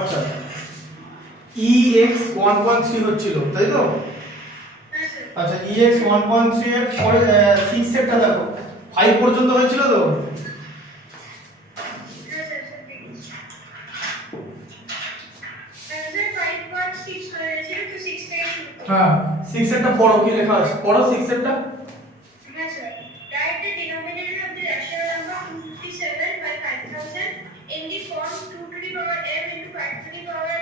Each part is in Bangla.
আচ্ছা ex 1.3 হচ্ছিল তাই তো? আচ্ছা ex 1.3 এর পরে 6 সেটটা দেখো 5 পর্যন্ত হয়েছিল তো? হ্যাঁ 6 সেটটা পড়ো, কি লেখা আছে পড়ো 6 সেটটা। হ্যাঁ sir, write the denominator of the rational number 257 by 5000 in the form 2 to the power m into 5 to the power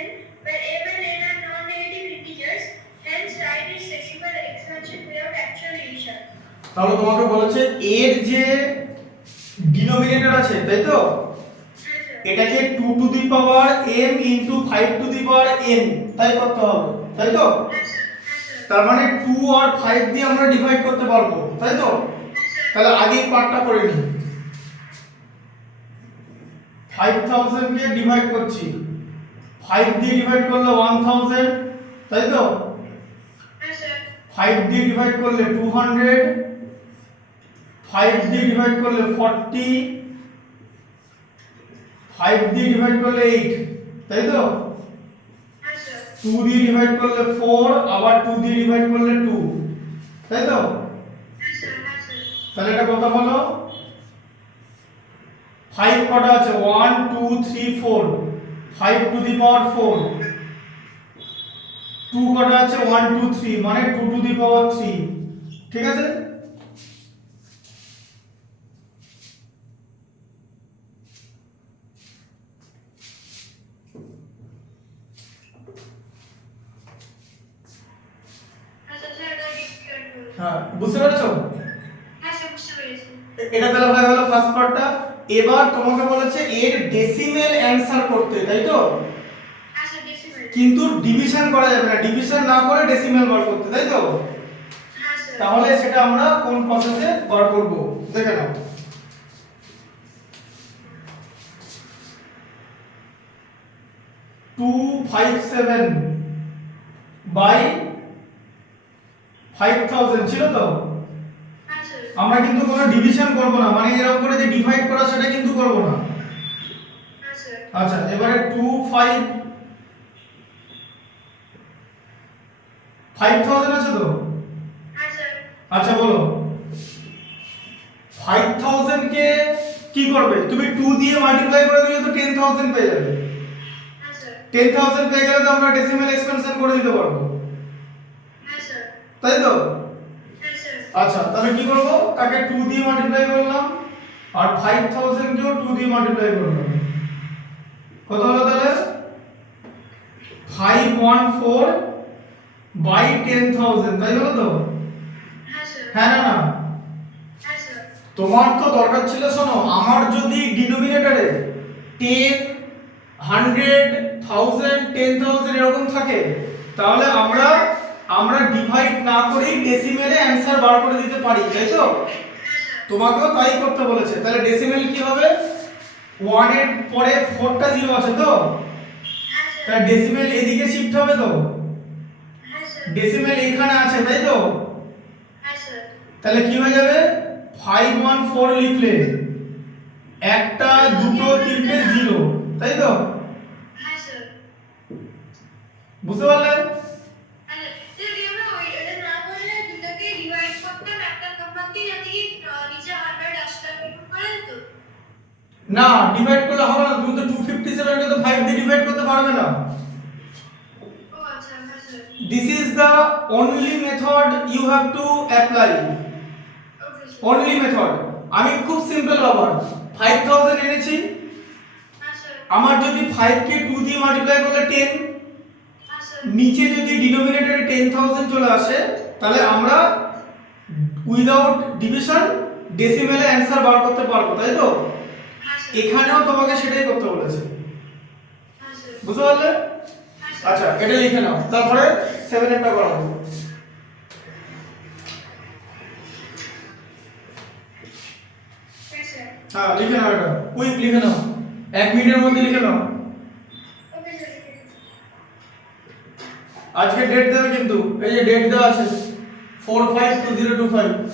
n, where m and n are non-negative integers. Hence, write its decimal expansion without actual addition. তাহলে তোমাকে বলেছে এর যে ডিনোমিনেটর আছে তাই তো, এটাকে 2 to the power m into 5 to the power n তাই করতে হবে তাই তো? তার মানে 2 আর 5 দিয়ে আমরা ডিভাইড করতে পারবো তাই তো? তাহলে আগে এই পার্টটা করে নিই। 5000 কে ডিভাইড করছি, 5 দিয়ে ডিভাইড করলে 1000 তাই তো? 5 দিয়ে ডিভাইড করলে 200, 5 দিয়ে ডিভাইড করলে 40, 5 দিয়ে ডিভাইড করলে 8 তাই তো? 2 দিয়ে ডিভাইড করলে 4, আবার 2 দিয়ে ডিভাইড করলে 2 তাই তো? তাহলে এটা কত হলো? 5 কটা আছে 1 2 3 4, 5 টু দি পাওয়ার 4, 2 কটা আছে 1 2 3 মানে 2 টু দি পাওয়ার 3, ঠিক আছে? হ্যাঁ বুঝতে পেরেছো? এটা তাহলে হয়ে গেল ফার্স্ট পার্টটা। এবার তোমাকে বলেছে এর ডেসিমেল অ্যানসার করতে তাই তো? কিন্তু ডিভিশন করা যাবে না, ডিভিশন না করে ডেসিমেল বার করতে তাই তো? তাহলে সেটা আমরা কোন প্রসেসে বার করব দেখে নাও। 257 বাই 5000 ছিল তো? আমরা কিন্তু কোনো ডিভিশন করব না, মানে এরকম করে যে ডিভাইড করা সেটা কিন্তু করব না। আচ্ছা এবারে 5000 আছে তো? আচ্ছা বলো 5000 কে কি করবে? তুমি 2 দিয়ে মাল্টিপ্লাই করে দিলে তো 10000 পেয়ে যাবে। 10000 পেয়ে গেলে তো আমরা ডেসিমাল এক্সপেনশন করে দিতে পারবো তাই তো? আচ্ছা তাহলে কি করব? তাকে 2 দিয়ে মাল্টিপ্লাই করলাম আর 5000 কেও 2 দিয়ে মাল্টিপ্লাই করলাম। কত হলো তাহলে? 514 বাই 10000 তাই হলো তো? হ্যাঁ না না তোমার তো দরকার ছিল, শোনো আমার যদি ডিনোমিনেটরে 10 100 1000 10000 এরকম থাকে তাহলে আমরা ডিভাইড না করেই ডেসিমেলে অ্যানসার বার করে দিতে পারি তাই তো? তোমাকেও তাই করতে বলেছে। তাহলে ডেসিমেল কি হবে? 1 এর পরে 4টা 0 আছে তো, তাহলে ডেসিমেল এদিকে শিফট হবে তো? ডেসিমেল এখানে আছে তাই তো? তাহলে কি হয়ে যাবে? 514 লিখলে একটা দুটো তিনটে 0 তাই তো? বুঝতে পারলে? না ডিভাইড করলে হবে না, তুমি তো 257 কে তো 5 দিয়ে ডিভাইড করতে পারবে না। This is the only method you have to apply. Only method. আমি খুব সিম্পল ব্যাপার, 5000 এনেছি, আমার যদি 5 কে 2 দিয়ে মাল্টিপ্লাই করলে 10, নিচে যদি ডিনোমিনেটরে 10000 চলে আসে তাহলে আমরা উইদাউট ডিভিশন ডেসিমেলে অ্যানসার বার করতে পারবো তাই তো? এখানেও তোমাকে সেটাই করতে বলেছে, বুঝতে পারলে? আচ্ছা এটা লিখে নাও, তারপরে 7 এরটা করাবো। হ্যাঁ লিখে নাও, এটা কুইক লিখে নাও, 1 মিনিটের মধ্যে লিখে নাও। আজকে ডেট দেবে কিন্তু, এই যে ডেট দেওয়া আছে 452025।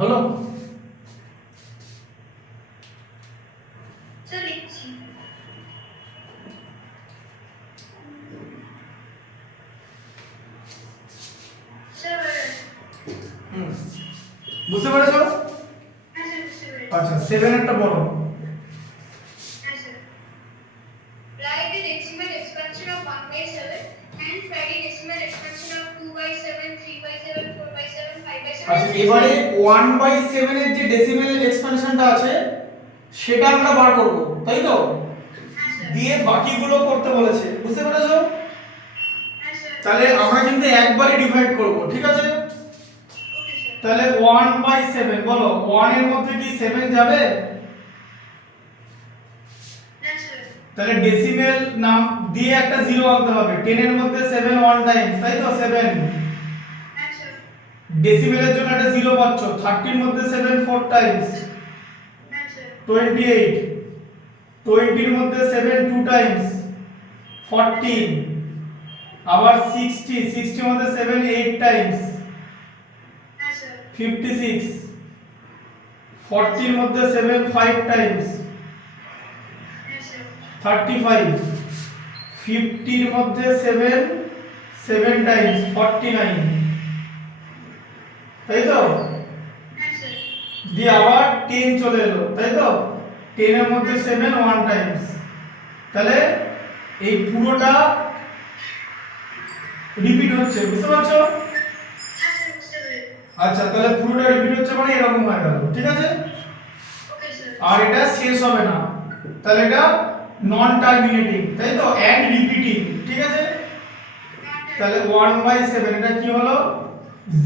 হলো? স্যার লিখছি। স্যার বুঝতে পেরেছো? হ্যাঁ স্যার বুঝতে পেরেছি। আচ্ছা 7 একটা বড়। হ্যাঁ sir. Write the decimal expansion of 1/7 and write the decimal expansion of 2/7, 3/7, 4/7, 5/7. আচ্ছা এবারে 1/7 এর যে ডেসিমেল এক্সপেনশনটা আছে সেটা আমরা বার করব, তাই তো? হ্যাঁ স্যার। দিয়ে বাকিগুলো করতে বলেছে, বুঝতে পেরেছো? হ্যাঁ স্যার। তাহলে আমরা কিন্তু একবারে ডিভাইড করব, ঠিক আছে? Okay sir. তাহলে 1/7 বলো, 1 এর মধ্যে কি 7 যাবে? হ্যাঁ স্যার। তাহলে ডেসিমেল নাম দিয়ে একটা 0 আনতে হবে। 10 এর মধ্যে 7 1 টাইমস, তাই তো? 7। হ্যাঁ স্যার। ডেসিমেলের জন্য একটা 0 পাচ্ছ। 30 এর মধ্যে 7 4 টাইমস, হ্যাঁ স্যার। 28। 20 এর মধ্যে 7 2 টাইমস, 14। আবার 60 60 এর মধ্যে 7 8 টাইমস, হ্যাঁ স্যার। 56। 40 এর মধ্যে 7 5 টাইমস, হ্যাঁ স্যার। 35। 50 এর মধ্যে 7 7 টাইমস, 49। তাই তো? হ্যাঁ স্যার। দিয়ে আবার 10 চলে এলো, তাই তো? 10 এর মধ্যে 7 1 টাইমস। তাহলে এই পুরোটা রিপিট হচ্ছে, বুঝতে পারছো? হ্যাঁ স্যার বুঝতে পেরেছি। আচ্ছা তাহলে পুরোটা রিপিট হচ্ছে মানে এরকম হয়ে গেল, ঠিক আছে? Okay sir. আর এটা শেষ হবে না, তাহলে এটা নন টার্মিনেটিং, তাই তো? এন্ড রিপিটিং, ঠিক আছে? তাহলে 1/7 এটা কি হলো?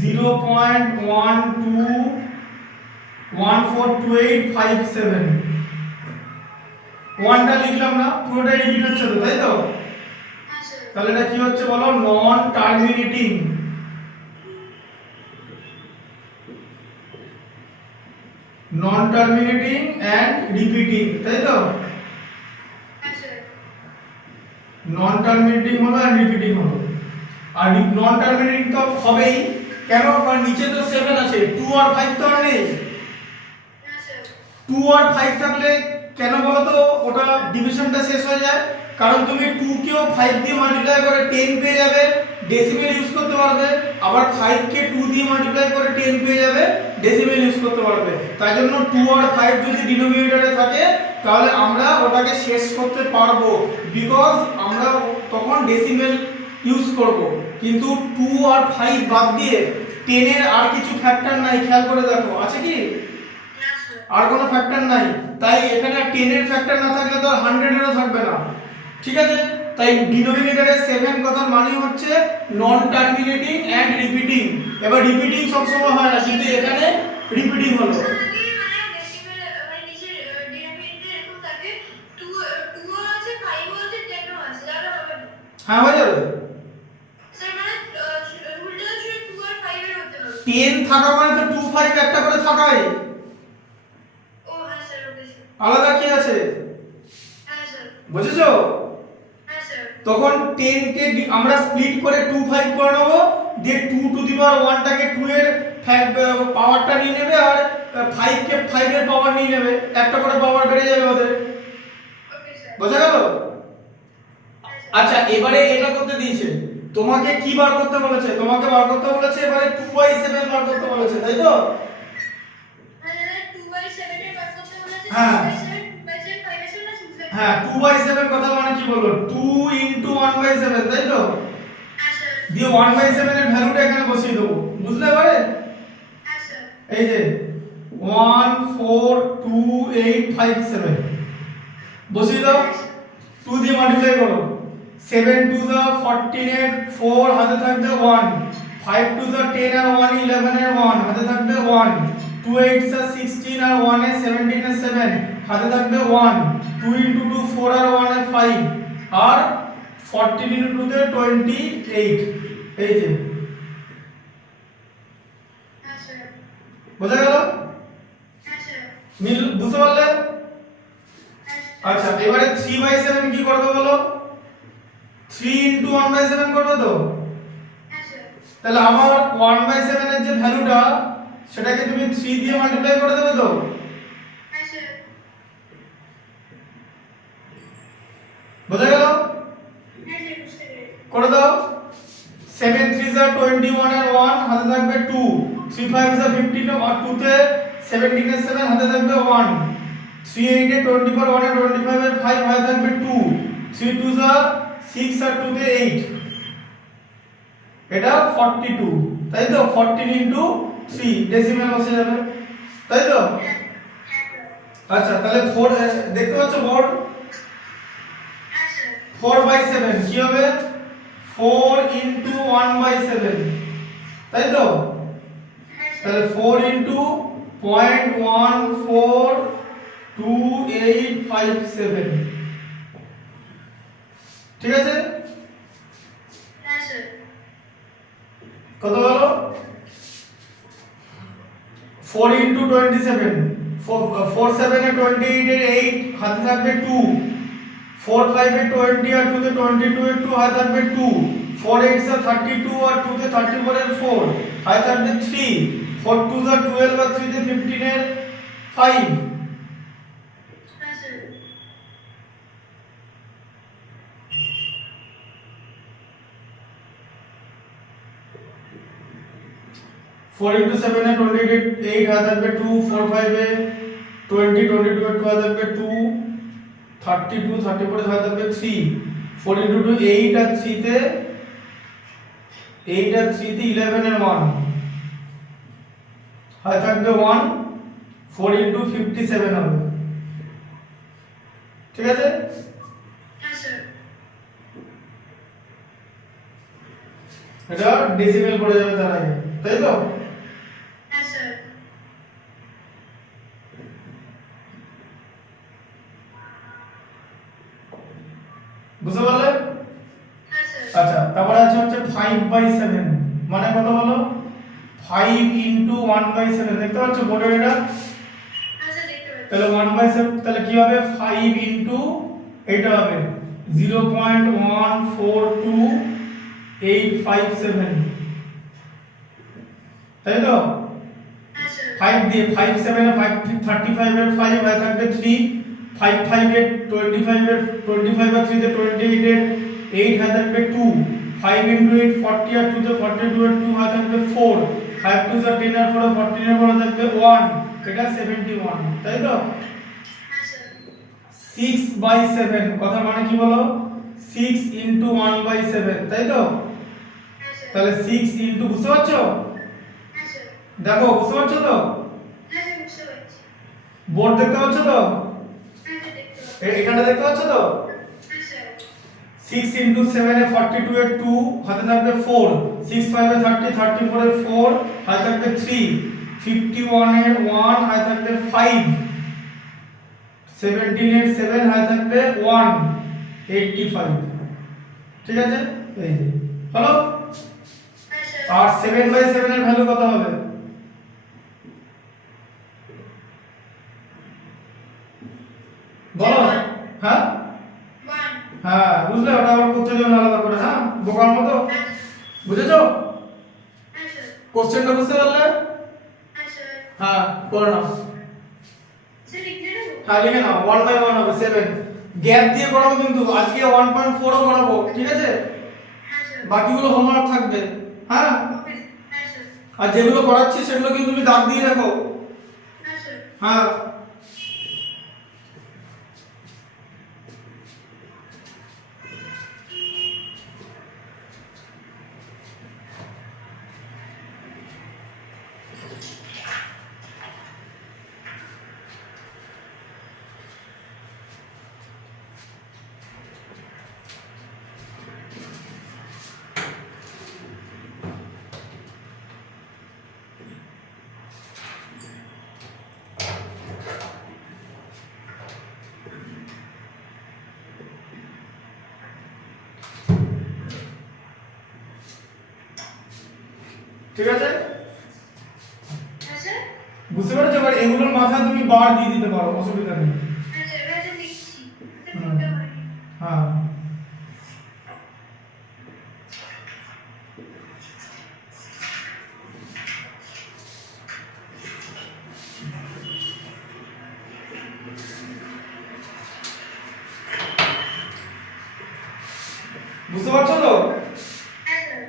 0.12142857। 1টা লিখলাম না, পুরোটা রিপিট হচ্ছে তো, তাই তো? হ্যাঁ স্যার। তাহলে এটা কি হচ্ছে বলো? Non terminating. Non terminating and repeating, তাই তো? হ্যাঁ স্যার। নন টার্মিনেটিং হলো এন্ড রিপিটিং হলো। আর নন টার্মিনেটিং তো হবেই, কেন? কারণ নিচে তো 7 আছে, 2 আর 5 তো আর নেই। হ্যাঁ স্যার। 2 আর 5 থাকলে কেন বলো তো ওটা ডিভিশনটা শেষ হয়ে যায়? কারণ তুমি 2 কেও 5 দিয়ে মাল্টিপ্লাই করে 10 পেয়ে যাবে, ডেসিমেল ইউজ করতে পারবে। আবার 5 কে 2 দিয়ে মাল্টিপ্লাই করে 10 পেয়ে যাবে, ডেসিমেল ইউজ করতে পারবে। তাই জন্য 2 আর 5 যদি ডিনোমিনেটরে থাকে তাহলে আমরা ওটাকে শেষ করতে পারবো, বিকজ আমরা তখন ডেসিমেল ইউজ করব। কিন্তু 2 আর 5 বাদ দিয়ে 10 এর আর কিছু ফ্যাক্টর নাই, খেয়াল করে দেখো আছে কি? না স্যার। আর কোনো ফ্যাক্টর নাই। তাই এখানে 10 এর ফ্যাক্টর না থাকলে তো 100 এরও থাকবে না, ঠিক আছে? তাই ডিনোমিনেটরে 7 কথার মানে হচ্ছে নন টার্মিনেটিং এন্ড রিপিটিং। এবার রিপিটিং সব সময় হয় না, কিন্তু এখানে রিপিটিং হলো। স্যার আগে মানে ডেসিমেল মানে নিচের ডিনোমিনেটর এরকম থাকে 2 2 আছে 5 আছে 10 আছে তাহলে হবে না। হ্যাঁ হয়ে যাবে। স্যার মানে রুলটা হচ্ছে 2 আর 5 এর হতে হবে। 10 থাকা মানে তো 2 5 একটা করে থাকাই, ও হ্যাঁ স্যার ওকে স্যার। আলাদা কি আছে? হ্যাঁ স্যার। বুঝেছো? হ্যাঁ স্যার। তখন 10 কে আমরা স্প্লিট করে 2 5 করে নেব, দিয়ে 2 টু দি পাওয়ার 1 টাকে 2 এর পাওয়ারটা নিয়ে নেবে, আর 5 কে 5 এর পাওয়ার নিয়ে নেবে, একটা করে পাওয়ার বেড়ে যাবে ওদের। Okay sir. বোঝা গেল? হ্যাঁ স্যার। আচ্ছা এবারে এটা করতে দিয়েছে, তোমাকে কি বার করতে বলেছে? তোমাকে বার করতে বলেছে এবারে 2/7 বার করতে বলেছে, তাই তো? মানে 2/7 এর বার করতে হ্যাঁ 2/7 5/7 না 6/7? হ্যাঁ 2/7 কথা মানে কি বলবো 2 ইনটু 1/7 তাই তো হ্যাঁ স্যার। দিয়ে 1/7 এর ভ্যালুটা এখানে বসিয়ে দেবো বুঝলে এবারে হ্যাঁ স্যার। এই যে 1 4 2 8 5 7 বসিয়ে দাও 2 দিয়ে মাল্টিপ্লাই করো 7 2 যা 14 এর 4 হাতে থাকবে 1 5 2 যা 10 আর 1 11 এর 1 হাতে থাকবে 1 2 8 যা 16 আর 1 এর 17 এর 7 হাতে থাকবে 1 2 ইনটু 2 4 আর 1 এর 5 আর 14 ইনটু 2 তে 28 এই যে হ্যাঁ স্যার। বোঝা গেল হ্যাঁ স্যার। মিল বুঝতে পারলে হ্যাঁ স্যার। আচ্ছা এবারে 3/7 কি করবে বলো 3 ইনটু 1/7 করবে তো হ্যাঁ স্যার। তাহলে আমার 1/7 এর যে ভ্যালুটা সেটাকে তুমি 3 দিয়ে মাল্টিপ্লাই করে দেবে তো হ্যাঁ স্যার। বোঝা গেল হ্যাঁ স্যার বুঝতে পেরেছি। করে দাও 7 3 যা 21 আর 1 হাতে থাকবে 2 3 5 যা 15 আর 2 তে 17 এর 7 হাতে থাকবে 1 3 8 এ 24 1 এ 25 এর 5 হাতে থাকবে 2 3 2 যা 6 আর 2 তে 8 এটা 42 তাই তো 14 ইনটু 3 ডেসিমাল বসে যাবে তাই তো হ্যাঁ স্যার। আচ্ছা তাহলে 4 দেখতে পাচ্ছ বোর্ড হ্যাঁ স্যার। 4/7 কি হবে 4 ইনটু 1/7 তাই তো হ্যাঁ স্যার। তাহলে 4 ইনটু 0.142857 ঠিক আছে হ্যাঁ স্যার। কত হলো 4 ইনটু 27 4 7 এ 28 এর 8 হাতে থাকবে 2 4 5 এ 20 আর 2 তে 22 এর 2 হাতে থাকবে 2 4 8 যা 32 আর 2 তে 34 এর 4 হাতে থাকবে 3 4 2 যা 12 আর 3 তে 15 এর 5 হ্যাঁ স্যার। 4 into 7 এ 28 হাতে থাকবে 2 4 5 এ 20 22 এর 2 হাতে থাকবে 2 32 34 এর হাতে থাকবে 3 4 into 2 8 আর 3 তে 8 আর 3 তে 11 এর 1 হাতে থাকবে 1 4 into 57 হবে ঠিক আছে হ্যাঁ স্যার। এটা ডেসিমেল পড়ে যাবে তার আগে তাই তো হ্যাঁ স্যার। বুঝতে পারলে হ্যাঁ স্যার। আচ্ছা তারপরে আছে হচ্ছে 5/7 মানে কত হলো 5 into 1/7 দেখতে পাচ্ছ বোর্ডের এটা হ্যাঁ স্যার দেখতে পাচ্ছি। তাহলে 1/7 তাহলে কি হবে 5 into এটা হবে 0.142857 তাই তো হ্যাঁ স্যার। 5 দিয়ে 5 7 এ 5 35 এর 5 হয়ে থাকবে 3 5 5 এর 25 এর 25 আর 3 তে 28 এর 8 হয়ে থাকবে 2 5 into 8 40 আর 2 তে 42 এর 2 হয়ে থাকবে 4 5 2 যা 10 আর 4 14 এর 4 থাকবে 1 এটা 71 তাই তো হ্যাঁ স্যার। 6/7 কথা মানে কি বলো 6 into 1/7 তাই তো হ্যাঁ স্যার। তাহলে 6 into বুঝতে পারছো হ্যাঁ স্যার। দেখো বুঝতে পারছো তো হ্যাঁ স্যার বুঝতে পারছি। বোর্ড দেখতে পাচ্ছ তো হ্যাঁ স্যার দেখতে পাচ্ছি। এখানটা দেখতে পাচ্ছ তো হ্যাঁ স্যার। 6 into 7 এ 42 এর 2 হাতে থাকবে 4 6 5 এ 30 34 এর 4 হাতে থাকবে 3 51 এর 1 হাতে থাকবে 5 17 এর 7 হাতে থাকবে 1 85 ঠিক আছে এই যে হলো হ্যাঁ স্যার। আর 7/7 এর ভ্যালু কত হবে বলো হ্যাঁ 1 হ্যাঁ বুঝলে ওটা আবার করতে জন্য আলাদা করে হ্যাঁ বোকার মতো হ্যাঁ বুঝেছো স্যার। কোশ্চেনটা বুঝতে পারলে হ্যাঁ স্যার। হ্যাঁ করে নাও স্যার লিখে নেবো? হ্যাঁ লিখে নাও 1/1 হবে 7 গ্যাপ দিয়ে করাবো কিন্তু আজকে 1.4 ও করাবো ঠিক আছে হ্যাঁ স্যার। বাকিগুলো হোমওয়ার্ক থাকবে হ্যাঁ ওকে। হ্যাঁ স্যার। আর যেগুলো করাচ্ছি সেগুলো কিন্তু তুমি দাগ দিয়ে রাখো হ্যাঁ স্যার। হ্যাঁ ঠিক আছে? হ্যাঁ স্যার। বুঝতে পেরেছো? এবার এগুলোর মাথায় তুমি বার দিয়ে দিতে পারো, অসুবিধা নেই। হ্যাঁ স্যার, এবার তো লিখছি। এটা হুম। লিখতে হয়নি। হ্যাঁ। বুঝতে পারছো তো? হ্যাঁ স্যার।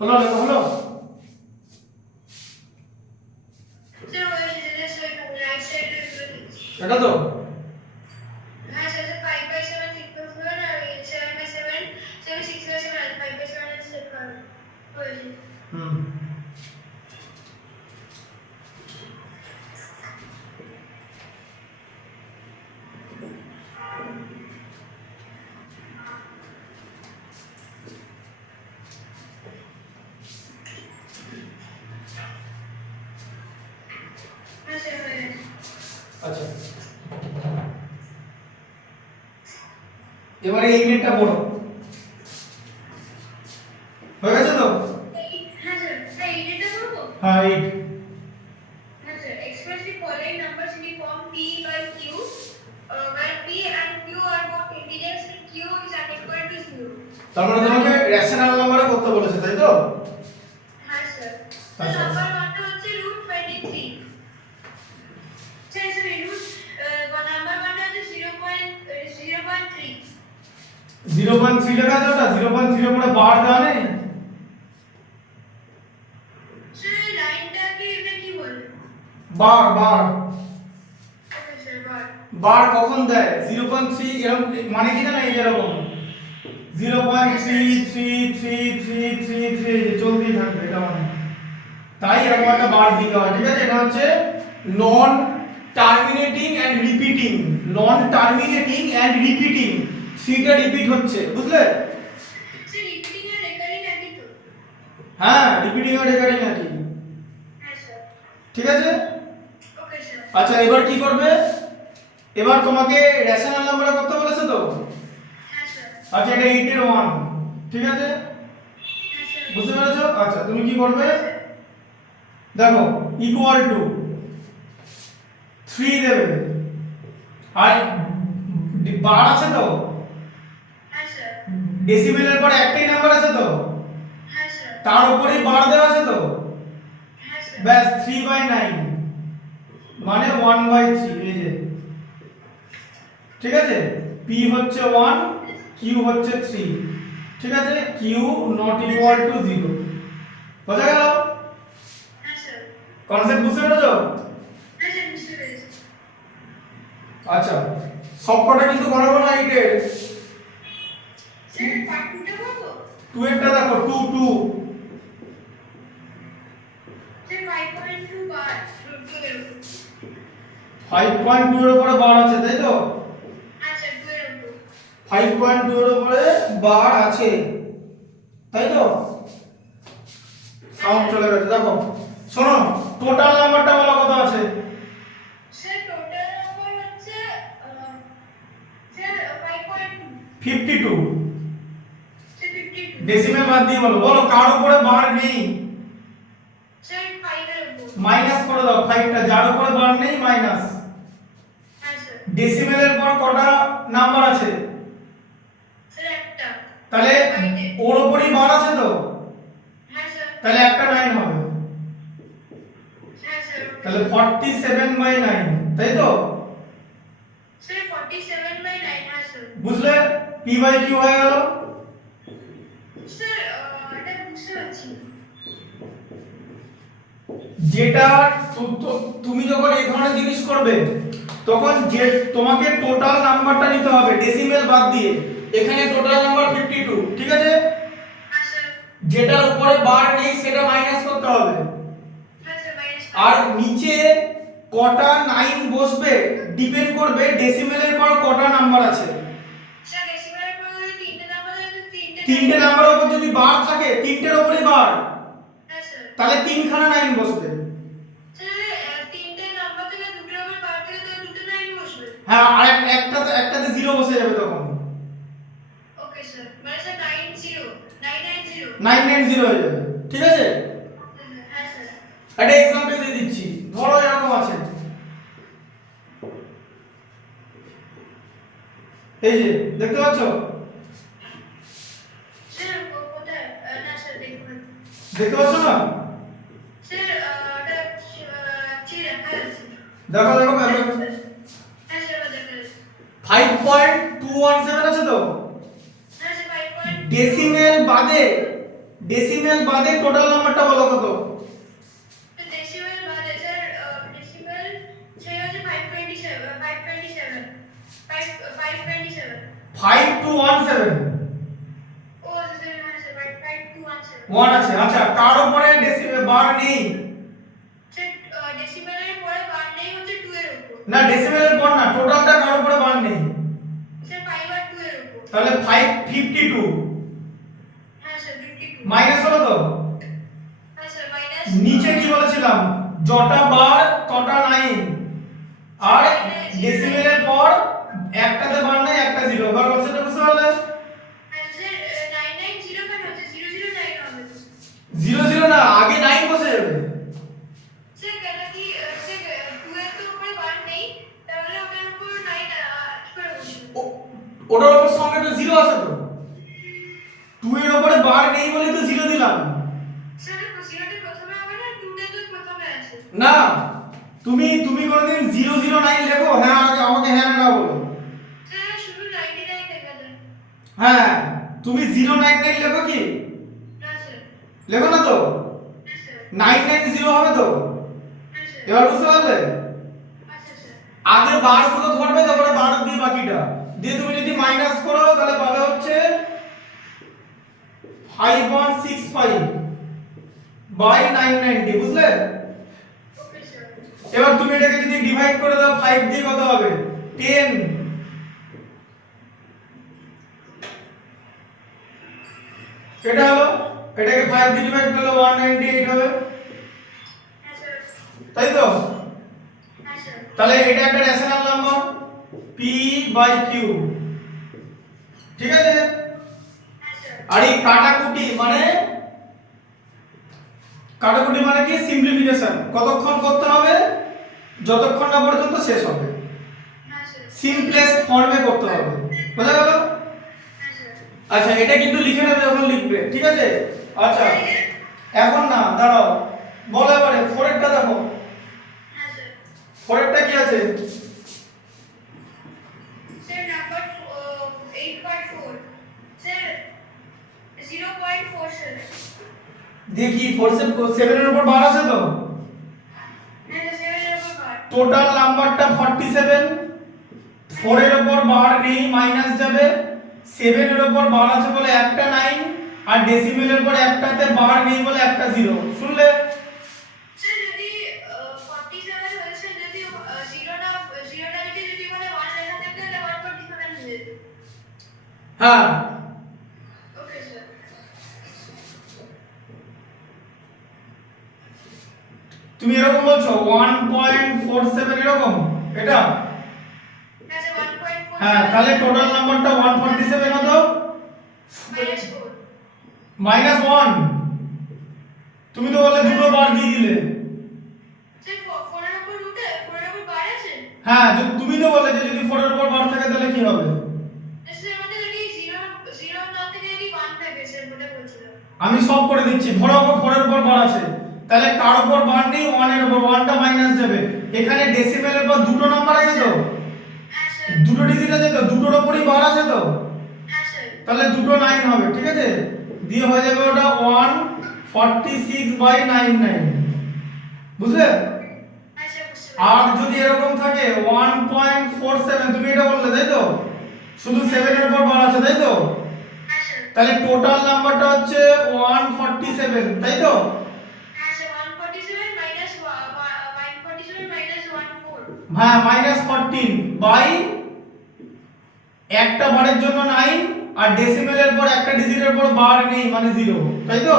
হলো, লেখা হলো? স্যার হয়েছে, যেটা স্যার রাইট সাইডে লিখছি। এটা তো? হ্যাঁ স্যার, 5/7 6/7 আর 7/7 7 6/7 আর 5/7 এর স্টেপ হয়েছে। হুম। হ্যাঁ স্যার হয়েছে। আচ্ছা, এবারে এই গেটটা পড়ো। হয়ে গেছে তো? হ্যাঁ স্যার, স্যার এইটা করবো? হ্যাঁ, 8। হ্যাঁ sir, express the following numbers in the form P by Q, where P and Q are both integers and Q is unequal to 0. তার মানে তোমাকে রেশনাল নাম্বারে করতে বলেছে, তাই তো? হ্যাঁ স্যার। আচ্ছা। নাম্বার 1 হচ্ছে √23। স্যার সরি, নাম্বার 1 হচ্ছে 0.3। 0.3 লেখা আছে ওটা? 0.3 এর পরে বার দেওয়া নেই? স্যার এই লাইনটা কি, এটা কি বলে? বার, বার। ওকে স্যার, বার। বার কখন দেয়? 0.3 এরকম মানে কি জানো, এই যেরকম 0.3333333 যে চলতেই থাকবে, এটা মানে তাই এরকম একটা বার দিতে হয়। ঠিক আছে? এটা হচ্ছে non terminating and repeating. Non terminating and repeating, থ্রিটা রিপিট হচ্ছে, বুঝলে? স্যার রিপিটিং আর রেকারিং একই তো? হ্যাঁ, রিপিটিং আর রেকারিং একই। হ্যাঁ স্যার। ঠিক আছে? Okay sir. আচ্ছা, এবার কি করবে? এবার তোমাকে রেশনাল নাম্বারে করতে বলেছে তো? হ্যাঁ স্যার। আচ্ছা, এটা 8 এর 1। ঠিক আছে? হ্যাঁ স্যার। বুঝতে পেরেছো? আচ্ছা, তুমি কি করবে? দেখো, ইকুয়াল টু 3 দেবে, আর বার আছে তো? হ্যাঁ স্যার। ডেসিমেলের পর একটাই নাম্বার আছে তো? হ্যাঁ স্যার। তার উপরেই বার দেওয়া আছে তো? হ্যাঁ স্যার। ব্যাস 3/9 মানে 1/3, এই যে। ঠিক আছে? p হচ্ছে 1, q হচ্ছে 3। ঠিক আছে? q not equal to 0। বোঝা গেল? হ্যাঁ স্যার। কনসেপ্ট বুঝতে পেরেছো? হ্যাঁ স্যার, বুঝতে পেরেছি। আচ্ছা, সবকটা কিন্তু বানাবো না 8 এর। স্যার পার্ট 2টা করব? 2 এরটা দেখো, 2 2। স্যার 5.2 বার রুট 2 এর উপর। 5.2 এর উপরে বার আছে, তাই তো? 5.2 এর উপরে বার আছে, তাই তো? সাউন্ড চলে গেছে, দেখো শোনো টোটাল নাম্বারটা বলো কত আছে? স্যার টোটাল নাম্বার হচ্ছে স্যার 5.2 52। স্যার 52 ডেসিমেল বাদ দিয়ে বলো, বলো কার উপরে বার নেই? স্যার 5 এর উপর। মাইনাস করে দাও 5টা, যার উপরে বার নেই মাইনাস। হ্যাঁ স্যার। ডেসিমেলের পর কটা নাম্বার আছে? স্যার একটা। তাহলে ওর উপরই বার আছে তো, হ্যাঁ স্যার। তাহলে একটা 9 হবে। হ্যাঁ স্যার। তাহলে 47/9, তাই তো? স্যার 47/9। হ্যাঁ স্যার। বুঝলে p/q হয়ে গেল। স্যার এটা বুঝতে পারছি না। যেটা তুমি যখন এই ধরনের জিনিস করবে তখন যে তোমাকে টোটাল নাম্বারটা নিতে হবে ডেসিমেল বাদ দিয়ে। এখানে টোটাল নাম্বার 52, ঠিক আছে? হ্যাঁ স্যার। যেটার উপরে বার নেই সেটা মাইনাস করতে হবে। হ্যাঁ স্যার মাইনাস। আর নিচে কটা 9 বসবে ডিপেন্ড করবে ডেসিমেলের পর কটা নাম্বার আছে। স্যার ডেসিমেলের পর যদি তিনটে নাম্বার থাকে তো তিনটে নাম্বারের উপর যদি বার থাকে, তিনটের উপরে বার, হ্যাঁ স্যার। তাহলে তিনখানা 9 বসবে। স্যার তিনটে নাম্বার থেকে দুটোর উপর বার থেকে তো দুটো 9 বসবে। হ্যাঁ, আর একটাতে 0 বসে যাবে তখন। Okay sir. মানে স্যার 90 990। 990 হয়ে যাবে, ঠিক আছে? হ্যাঁ স্যার। একটা एग्जांपल দিয়ে দিচ্ছি, ধরো এরকম আছে, এই যে দেখতে পাচ্ছ? স্যার কোথায়? না স্যার দেখুন। দেখতে পাচ্ছ না? স্যার এটা ঠিক দেখা যাচ্ছে। দেখো দেখো হ্যাঁ স্যার দেখা যাচ্ছে। 5.217 আছে তো? হ্যাঁ স্যার 5. ডেসিমেল বাদে টোটাল নাম্বারটা বলো কত? ডেসিমেল বাদে স্যার ডেসিমেল সেই হচ্ছে 527 527 527 5217 ও স্যার হ্যাঁ স্যার 5217 1 আছে। আচ্ছা, কার উপরে ডেসিমেল বার নেই? স্যার ডেসিমেলের পরে বার নেই হচ্ছে 2 এর উপর। না, ডেসিমেলের পর না, টোটালটা কার উপরে বার নেই? স্যার 5 আর 2 এর উপর। তাহলে 552 হ্যাঁ স্যার 52 মাইনাস হলো তো? হ্যাঁ স্যার মাইনাস। নিচে কি বলেছিলাম, যটা বার তটা 9, আর ডেসিমেলের পর একটাতে বার নাই, একটা 0। এবার কনসেপ্টটা বুঝতে পারলে? হ্যাঁ স্যার 990 কেন হচ্ছে 009 হবে তো। 00 না, আগে 9 বসে যাবে। স্যার কেন কি স্যার 2 এর তো উপরে বার নেই, তাহলে ওটার উপর 9 করে বসবে। ওটার উপর সঙ্গে তো 0 আছে তো, 2 এর উপরে বার নেই বলে তো 0 দিলাম। স্যার 0টা প্রথমে হবে না, 2টা তো প্রথমে আছে। না, তুমি কোনদিন 009 লেখো? হ্যাঁ, আগে আমাকে হ্যাঁ না বলো। স্যার শুধু 99 লেখা যায়। হ্যাঁ, তুমি 099 লেখো কি? না স্যার। লেখো না তো? হ্যাঁ স্যার। 990 হবে তো? হ্যাঁ স্যার। এবার বুঝতে পারলে? আচ্ছা স্যার। আগে বার গুলো ধরবে, তারপরে বার দিয়ে বাকিটা দিয়ে তুমি যদি মাইনাস করো তাহলে পাবে হচ্ছে 5165 বাই 990, বুঝলে? Okay sir. এবার তুমি এটাকে যদি ডিভাইড করে দাও 5 দিয়ে কত হবে? 10। এটা হলো, এটাকে 5 দিয়ে ডিভাইড করলে 198 হবে, হ্যাঁ স্যার। তাই তো? হ্যাঁ স্যার। তাহলে এটা একটা রেশনাল নাম্বার p/q, ঠিক আছে? হ্যাঁ স্যার। আর এই কাটাকুটি মানে কি? সিম্পলিফিকেশন কতক্ষণ করতে হবে? যতক্ষণ না পর্যন্ত শেষ হবে, হ্যাঁ স্যার। সিম্পলেস্ট ফর্মে করতে হবে। বোঝা গেল? হ্যাঁ স্যার। আচ্ছা, এটা কিন্তু লিখে নেবে যখন লিখবে, ঠিক আছে? আচ্ছা, এখন না, দাঁড়াও, বলো এবারে 4 এরটা দেখো। হ্যাঁ স্যার। 4 এরটা কি আছে? Sir number 8.4 sir 0.47। দেখি 7 এর উপর বার আছে তো? হ্যাঁ স্যার 7 এর উপর বার। টোটাল নাম্বারটা 47, 4 এর উপর বার নেই, মাইনাস যাবে। 7 এর উপর বার আছে বলে একটা 9, আর ডেসিমেলের উপর একটাতে বার নেই বলে একটা 0। শুনলে? স্যার যদি 47 হয়েছে, যদি 0টা যদি মানে 1 লেখা থাকে তাহলে 147 হয়ে যেত। হ্যাঁ Okay, sir. তুমি এরকম বলছো 1.47 এরকম এটা That's a 1.4. হ্যাঁ তাহলে টোটাল নাম্বারটা 147 হতো minus 4. -1 তুমি তো বললে দুটো বার দিয়ে দিলে Sir, 4 এর উপর root 4 এর উপর বার আছে? হ্যাঁ তুমি তো বললে যে যদি 4 এর উপর বার থাকে তাহলে কি হবে স্যার আমাদের এটি 0 না থেকে এটি 1 থাকে স্যার ওটা বলছিলাম। আমি সব করে দিচ্ছি ধরো 4 এর উপর বার আছে তাহলে কার উপর বার নেই 1 এর উপর 1টা মাইনাস যাবে এখানে ডেসিমেলের পর দুটো নাম্বার আছে তো হ্যাঁ স্যার। দুটো ডিজিট আছে তো দুটোর উপরই বার আছে তো হ্যাঁ স্যার। তাহলে দুটো 9 হবে ঠিক আছে দিয়ে হয়ে যাবে ওটা 146/99 বুঝলে হ্যাঁ স্যার বুঝতে আর যদি এরকম থাকে 1.47 তুমি এটা বললে তাই তো শুধু 7 এর উপর বার আছে তাই তো হ্যাঁ স্যার। তাহলে টোটাল নাম্বারটা হচ্ছে 147 তাই তো হ্যাঁ স্যার 147 minus 147 minus 14 হ্যাঁ -14 বাই একটা বারের জন্য 9 আর ডেসিমেলের পর একটা ডিজিটের পর বার নেই মানে 0 তাই তো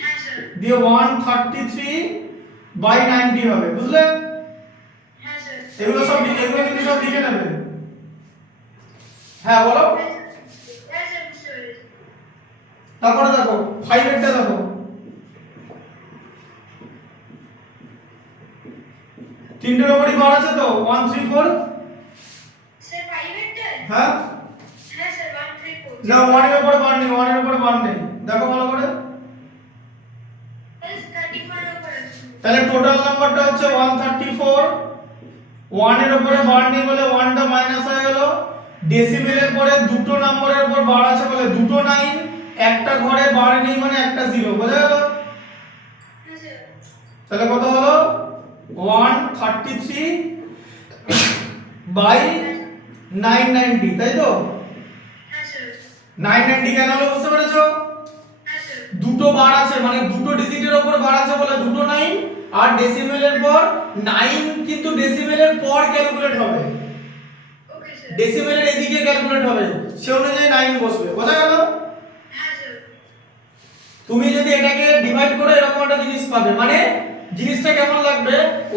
হ্যাঁ স্যার। দিয়ে 133/90 হবে বুঝলে হ্যাঁ স্যার। এগুলো কিন্তু সব লিখে নেবে হ্যাঁ বলো হ্যাঁ স্যার বুঝতে পেরেছি। তারপরে দেখো 5 এরটা দেখো তিনটের উপরই বার আছে তো 134 স্যার 5 এর টা? হ্যাঁ হ্যাঁ স্যার 134 না 1 এর উপরে বার নেই 1 এর উপরে বার নেই দেখো ভালো করে প্লাস 34 এর উপর আছে। তাহলে টোটাল নাম্বারটা হচ্ছে 134 1 এর উপরে বার নেই বলে 1টা মাইনাস হয়ে গেল ডেসিমেলের পরে দুটো নম্বরের উপর বার আছে বলে দুটো 9 একটা ঘরে বার নেই মানে একটা 0 বোঝা গেল হ্যাঁ স্যার। তাহলে কত হলো 133/990 তাই তো হ্যাঁ স্যার। 990 কেন হলো বুঝতে পেরেছো হ্যাঁ স্যার। দুটো বার আছে মানে দুটো ডিজিটের উপর বার আছে বলে দুটো 9 আর ডেসিমেলের পর 9 কিন্তু ডেসিমেলের পর ক্যালকুলেট হবে ওকে স্যার। ডেসিমেলের এদিকে ক্যালকুলেট হবে সে অনুযায়ী 9 বসবে বোঝা গেল হ্যাঁ স্যার। তুমি যদি এটাকে ডিভাইড করো এরকম একটা জিনিস পাবে মানে জিনিসটা কেমন লাগবে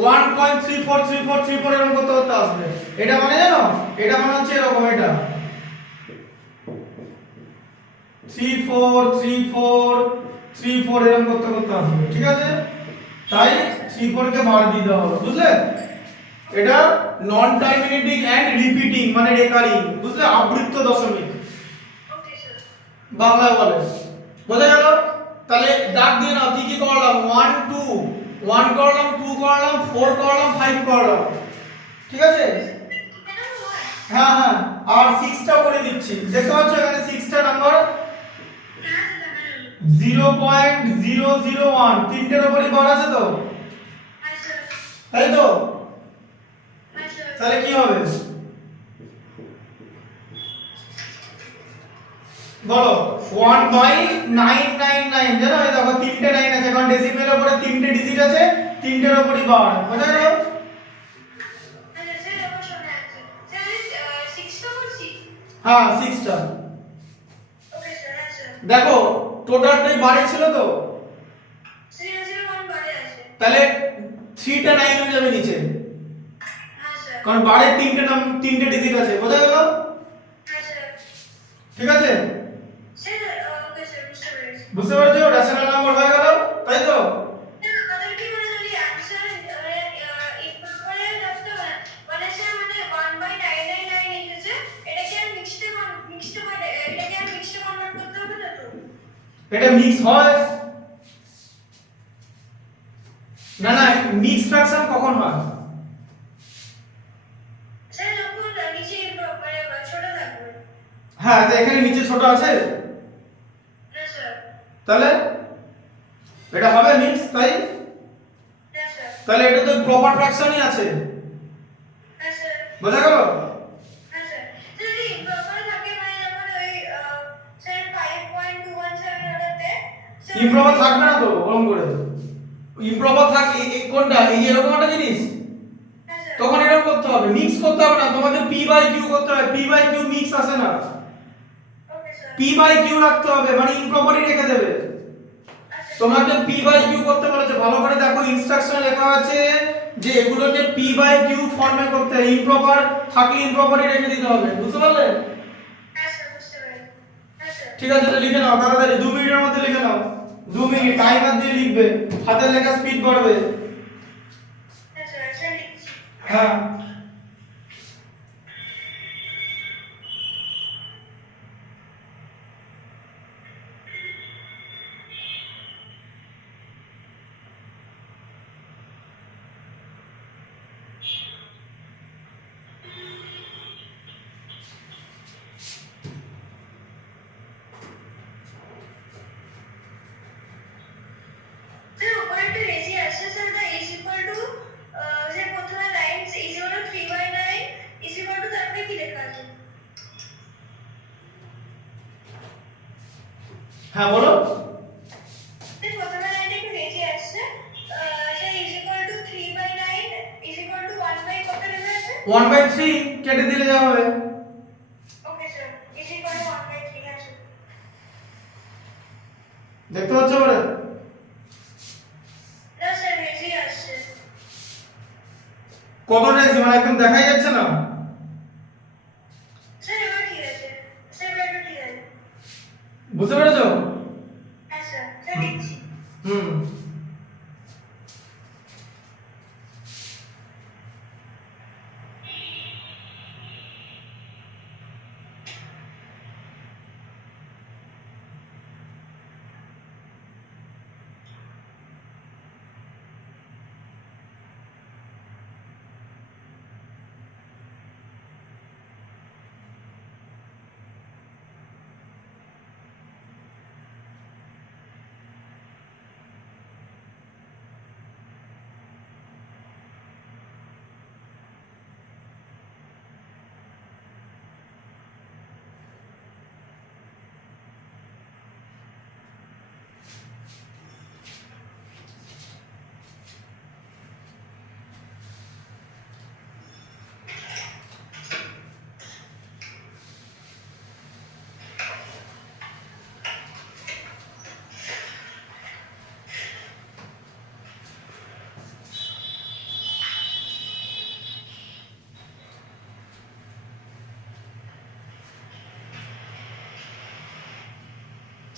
1.343434 এরকম করতে করতে আসবে এটা মানে জানো এটা মানে হচ্ছে এরকম এটা 343434 এরকম করতে করতে আসবে ঠিক আছে তাই 34 কে বার দিয়ে দেওয়া হলো বুঝলে এটা নন টার্মিনেটিং এন্ড রিপিটিং মানে রেকারিং বুঝলে আবৃত্ত দশমিক ওকে স্যার। বাংলায় বলে বোঝা গেল তাহলে দাগ দিয়ে নাও কি কি করলাম 1 2 1 করলাম 2 করলাম 4 করলাম 5 করলাম ঠিক আছে হ্যাঁ হ্যাঁ আর 6টা করে দিচ্ছি দেখতে পাচ্ছ এখানে 6টা নাম্বার 0.001 তিনটের উপরই বার আছে তো হ্যাঁ স্যার। তাই তো হ্যাঁ স্যার। তাহলে কি হবে বলো 1/999 জানো এই দেখো তিনটে 9 আছে কারণ ডেসিমেলের উপরে তিনটে ডিজিট আছে তিনটের উপরই বার বোঝা গেল হ্যাঁ স্যার আবার শোনা যাচ্ছে। স্যার 6টা করছি? হ্যাঁ 6টা ওকে স্যার। হ্যাঁ স্যার। দেখো টোটালটাই বারে ছিল তো 001 বারে আছে। তাহলে 3টা 9 হয়ে যাবে নিচে হ্যাঁ স্যার। কারণ বারে তিনটে ডিজিট আছে বোঝা গেল হ্যাঁ স্যার। ঠিক আছে স্যার ওকে স্যার বুঝতে পেরেছি। বুঝতে পেরেছো রেশনাল নাম্বার হয়ে গেল তাই তো স্যার আমাদের কি মানে যদি অ্যানসার ইম্প্রপারে রাখতে হবে মানে স্যার মানে 1/999 এসেছে এটাকে আর মিক্সডে মানে এটাকে আর মিক্সডে কনভার্ট করতে হবে না তো? এটা মিক্স হয় না না মিক্স ফ্র্যাকশন কখন হয় স্যার যখন নিচে মানে ছোট থাকবে। হ্যাঁ তো এখানে নিচে ছোট আছে না স্যার। তাহলে এটা হবে মিক্স তাই না স্যার। তাহলে এটা তো প্রপার ফ্র্যাকশনই আছে হ্যাঁ স্যার। বোঝা গেল হ্যাঁ স্যার। যদি ইম্প্রপারে থাকে মানে যখন ওই স্যার 5.217 ওটাতে ইমপ্রপার থাকবে না তো ওরকম করে ইমপ্রপার থাকে কোনটা এই যে এরকম একটা জিনিস হ্যাঁ স্যার। তখন এরকম করতে হবে মিক্স করতে হবে না তোমাকে p/q করতে হবে p/q মিক্স আসে না পি বাই কিউ রাখতে হবে, মানে ইমপ্রপারই রেখে দেবে। তোমাকে পি বাই কিউ করতে বলেছে, ভালো করে দেখো ইনস্ট্রাকশনে লেখা আছে যে এগুলোকে পি বাই কিউ ফর্মে করতে হবে, ইমপ্রপার থাকলে ইমপ্রপারই রেখে দিতে হবে, বুঝতে পারলে? হ্যাঁ স্যার, বুঝতে পারলাম। হ্যাঁ স্যার। ঠিক আছে, তো লিখে নাও তাড়াতাড়ি, 2 মিনিটের মধ্যে লিখে নাও, 2 মিনিট টাইমার দিয়ে লিখবে, হাতের লেখা স্পিড বাড়বে। হ্যাঁ স্যার, স্যার লিখছি। হ্যাঁ স্যার উপরে একটা রেজি আছে sir, the is equal to যে প্রথমে line is equal to 3/9 is equal to, তারপরে কি লেখা আছে? হ্যাঁ বলো। স্যার প্রথমে লাইনে একটা রেজি আছে, যে is equal to 3/9 is equal to 1 by কত লেখা আছে? 1/3 কেটে দিলে যা হবে। Okay sir, is equal to 1/3 আছে। দেখতে পাচ্ছ এবারে? না স্যার, রেজি আসছে। কতটা এসে মানে একদম দেখাই যাচ্ছে না। স্যার এবার ঠিক আছে, স্যার এবার ঠিক আছে। বুঝতে পেরেছো? হ্যাঁ স্যার, স্যার লিখছি। হুম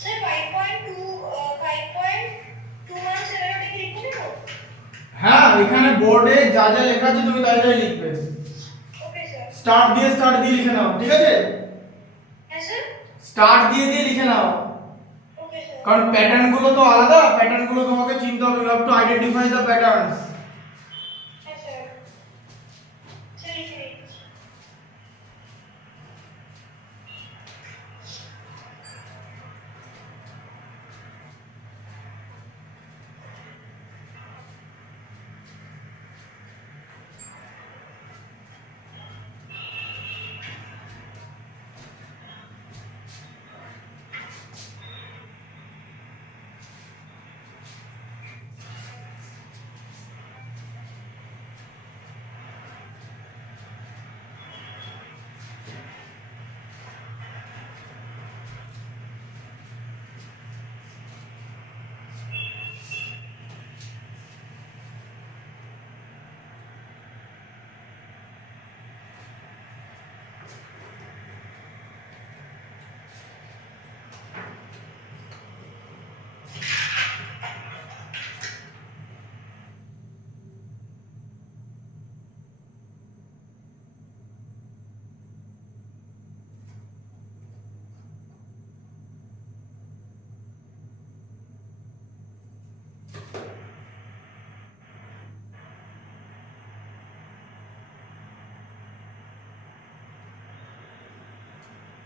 স্যার 5.21 ওটা কি লিখবো না? হ্যাঁ, এখানে বোর্ডে যা যা লেখা আছে তুমি তাই তাই লিখবে। Okay sir. স্টার্ট দিয়ে লিখে নাও, ঠিক আছে? হ্যাঁ স্যার। স্টার্ট দিয়ে লিখে নাও, ওকে স্যার। কারণ প্যাটার্ন গুলো তো আলাদা, প্যাটার্ন গুলো তোমাকে চিনতে হবে, you have to identify the patterns. হ্যাঁ স্যার, স্যার লিখে নিচ্ছি।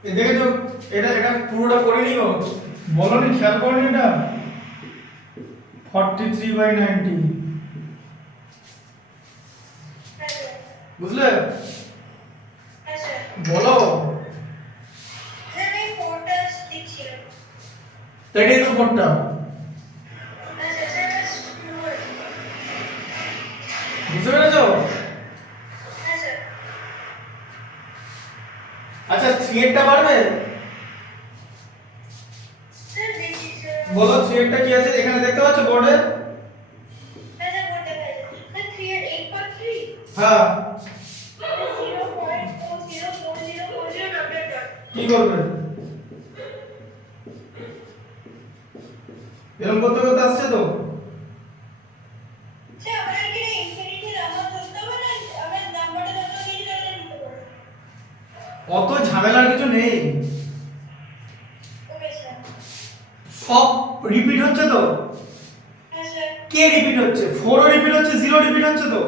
এই দেখেছো, এটা পুরোটা করে নিও, বলনি খেয়াল করনি এটা 43/90, হ্যাঁ স্যার। বুঝলে? হ্যাঁ স্যার। বলো। স্যার আমি 4টা লিখছিলাম। তো এটাই তো কোডটা, হ্যাঁ স্যার, স্যার শুরু করে দিন। বুঝতে পেরেছো? হ্যাঁ স্যার। আচ্ছা, 3 এরটা পারবে? বলো 3 এরটা কি আছে এখানে দেখতে পাচ্ছ বোর্ডে? হ্যাঁ স্যার বলতে পারি স্যার 3 এর 8.3 হ্যাঁ 0.404040 ডট ডট ডট কি করবে? এরকম করতে করতে আসছে তো? স্যার আমরা কি ইনফিনিটি নাম্বার ধরতে হবে না আমরা নাম্বারটা যত কিছু ধরে নিতে পারবো? অত ঝামেলার কিছু নেই, ওকে স্যার। সব রিপিট হচ্ছে তো? হ্যাঁ স্যার। কে রিপিট হচ্ছে? 4 ও রিপিট হচ্ছে, 0 রিপিট হচ্ছে তো?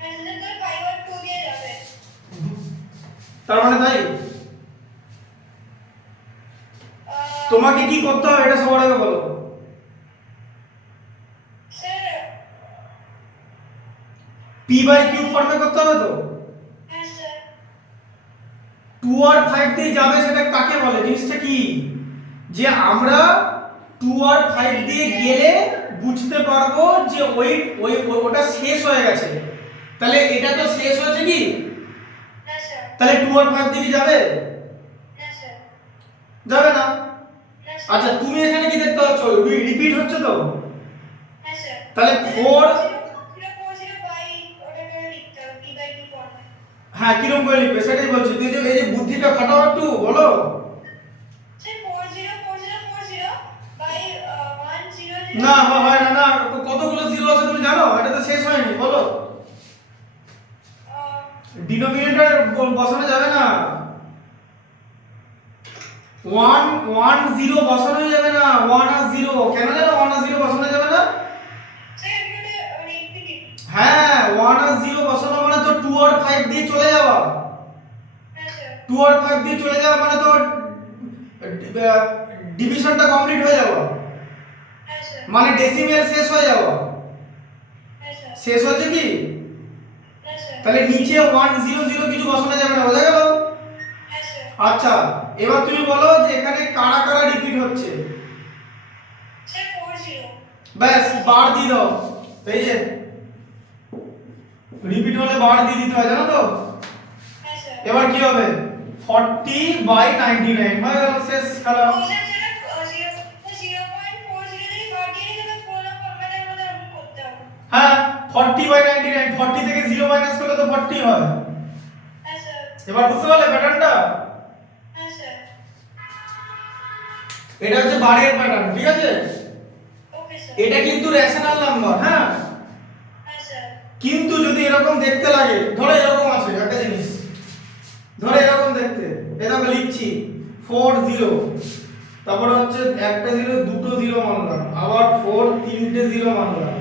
হ্যাঁ স্যার তার 5 আর 2 দিয়ে যাবে। তার মানে তাই তোমাকে কি করতে হবে এটা সবার আগে বলো। স্যার পি বাই কিউ ফর্মে করতে হবে তো? হ্যাঁ স্যার 2 আর 5 দিয়ে যাবে সেটা কাকে বলে? জিনিসটা কি যে আমরা 2 আর 5 দিয়ে গেলে বুঝতে পারবো যে ওই ওই ওটা শেষ হয়ে গেছে, তাহলে এটা তো শেষ হয়েছে কি? না স্যার তাহলে 2 আর 5 দিয়ে কি যাবে? না স্যার যাবে না। না স্যার আচ্ছা তুমি এখানে কি দেখতে পাচ্ছ রিপিট হচ্ছে তো? হ্যাঁ স্যার তাহলে 4 0.40 বাই ওটা করে লিখতে হবে p বাই q ফর্মে। হ্যাঁ কিরকম করে লিখবে সেটাই বলছি, তুই যে এই যে বুদ্ধিটা খাটাও একটু বলো। স্যার 404040 বাই 100 না হয় না, না কতগুলো জিরো আছে তুমি জানো? এটা তো শেষ হয়নি, বলো। ডিনোমিনেটর বসানো যাবে না, 1 1 0 বসানো যাবে না, 1 আর 0 কেন জানো 1 আর 0 বসানো যাবে না? স্যার এটা মানে ইনফিনিটি। হ্যাঁ 1 আর 0 বসানো মানে তো 2 আর 5 দিয়ে চলে যাওয়া, হ্যাঁ স্যার 2 আর 5 দিয়ে চলে যাওয়া মানে তো ডিভিশনটা কমপ্লিট হয়ে যাওয়া, হ্যাঁ স্যার মানে ডেসিমেল শেষ হয়ে যাওয়া। হ্যাঁ স্যার শেষ হচ্ছে কি? হ্যাঁ স্যার তাহলে নিচে 1 0 0 কিছু বসানো যাবে না, বোঝা গেল? হ্যাঁ স্যার আচ্ছা এবার তুমি বলো যে এখানে কারা কারা রিপিট হচ্ছে। স্যার 40 ব্যাস বার দিয়ে দাও, এই যে রিপিট হলে বার দিয়ে দিতে হয় জানো তো? হ্যাঁ স্যার এবার কি হবে? 40 বাই 99 হয়ে গেল, শেষ খেলা। ও স্যার যেটা 0.40 দিয়ে বাদ দিয়ে দিলে কোন ফরম্যাটের মধ্যে এরকম করতে হবে। হ্যাঁ 40 বাই 99, 40 থেকে 0 মাইনাস করলে তো 40 হয়। হ্যাঁ স্যার এবার বুঝতে পারলে প্যাটার্নটা? হ্যাঁ স্যার এটা হচ্ছে বারের প্যাটার্ন, ঠিক আছে? ওকে স্যার এটা কিন্তু রেশনাল নাম্বার, হ্যাঁ? হ্যাঁ স্যার কিন্তু যদি এরকম দেখতে লাগে, ধরো এরকম আছে একটা জিনিস, ধরো এরকম দেখতে, এরকম লিখছি 4 0, তারপরে হচ্ছে একটা 0 দুটো 0 মানলাম, আবার 4 তিনটে 0 মানলাম,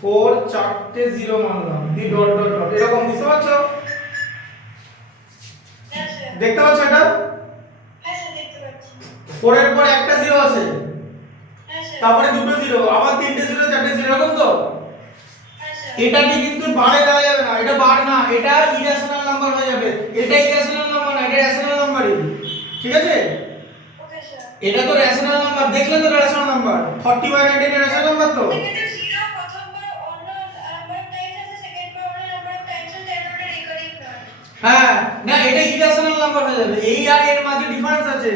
4 চারটে 0 মানলাম, দি ডট ডট ডট, এরকম বুঝতে পারছো? হ্যাঁ স্যার দেখতে পাচ্ছ এটা? হ্যাঁ স্যার দেখতে পাচ্ছি 4 এর পর একটা 0 আছে, হ্যাঁ স্যার তারপরে দুটো 0, আবার তিনটে 0 চারটে 0, এরকম তো? হ্যাঁ স্যার এটাকে কিন্তু বারে দেওয়া যাবে না, এটা বার না, এটা ইরেশনাল নাম্বার হয়ে যাবে। এটা ইরেশনাল নাম্বার না, এটা রেশনাল নাম্বারই, ঠিক আছে? ওকে স্যার এটা তো রেশনাল নাম্বার, দেখলে তো rational number, 40 by 99 rational number তো? সেকেন্ডে 0 প্রথমবার অন্য নাম্বার অফ টাইমস আছে সেকেন্ডবার অন্য নাম্বার অফ টাইমস আছে তারপর রিকারিং নট। হ্যাঁ না এটা ইরেশনাল নাম্বার হয়ে যাবে, এই আর এর মাঝে ডিফারেন্স আছে,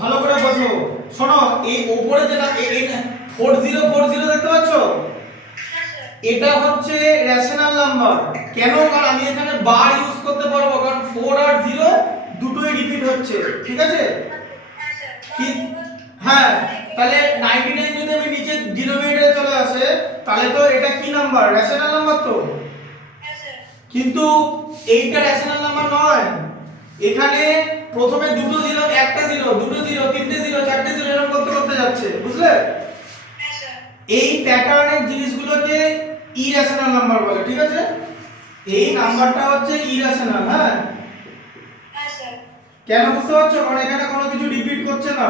ভালো করে বোঝো। শোনো এই উপরে যেটা 4040 দেখতে পাচ্ছ, হ্যাঁ স্যার এটা হচ্ছে রেশনাল নাম্বার। কেন? কারণ আমি এখানে বার ইউজ করতে পারবো, কারণ 4 আর 0 দুটোই রিপিট হচ্ছে, ঠিক আছে? হ্যাঁ স্যার হ্যাঁ তাহলে 99 যদি আমি নিচে ডিনোমিনেটরে চলে আসে, তাহলে তো এটা কি নাম্বার? রেশনাল নাম্বার তো। হ্যাঁ স্যার কিন্তু এইটা রেশনাল নাম্বার নয়, এখানে প্রথমে দুটো 0 একটা 0 দুটো 0 তিনটে 0 চারটে 0 এরকম করতে করতে যাচ্ছে, বুঝলে? হ্যাঁ স্যার এই প্যাটার্নের জিনিসগুলোকে ইরেশনাল নাম্বার বলে, ঠিক আছে? এই নাম্বারটা হচ্ছে ইরেশনাল, হ্যাঁ? হ্যাঁ স্যার কেন বুঝতে পারছো? কারণ এখানে কোনো কিছু রিপিট করছে না,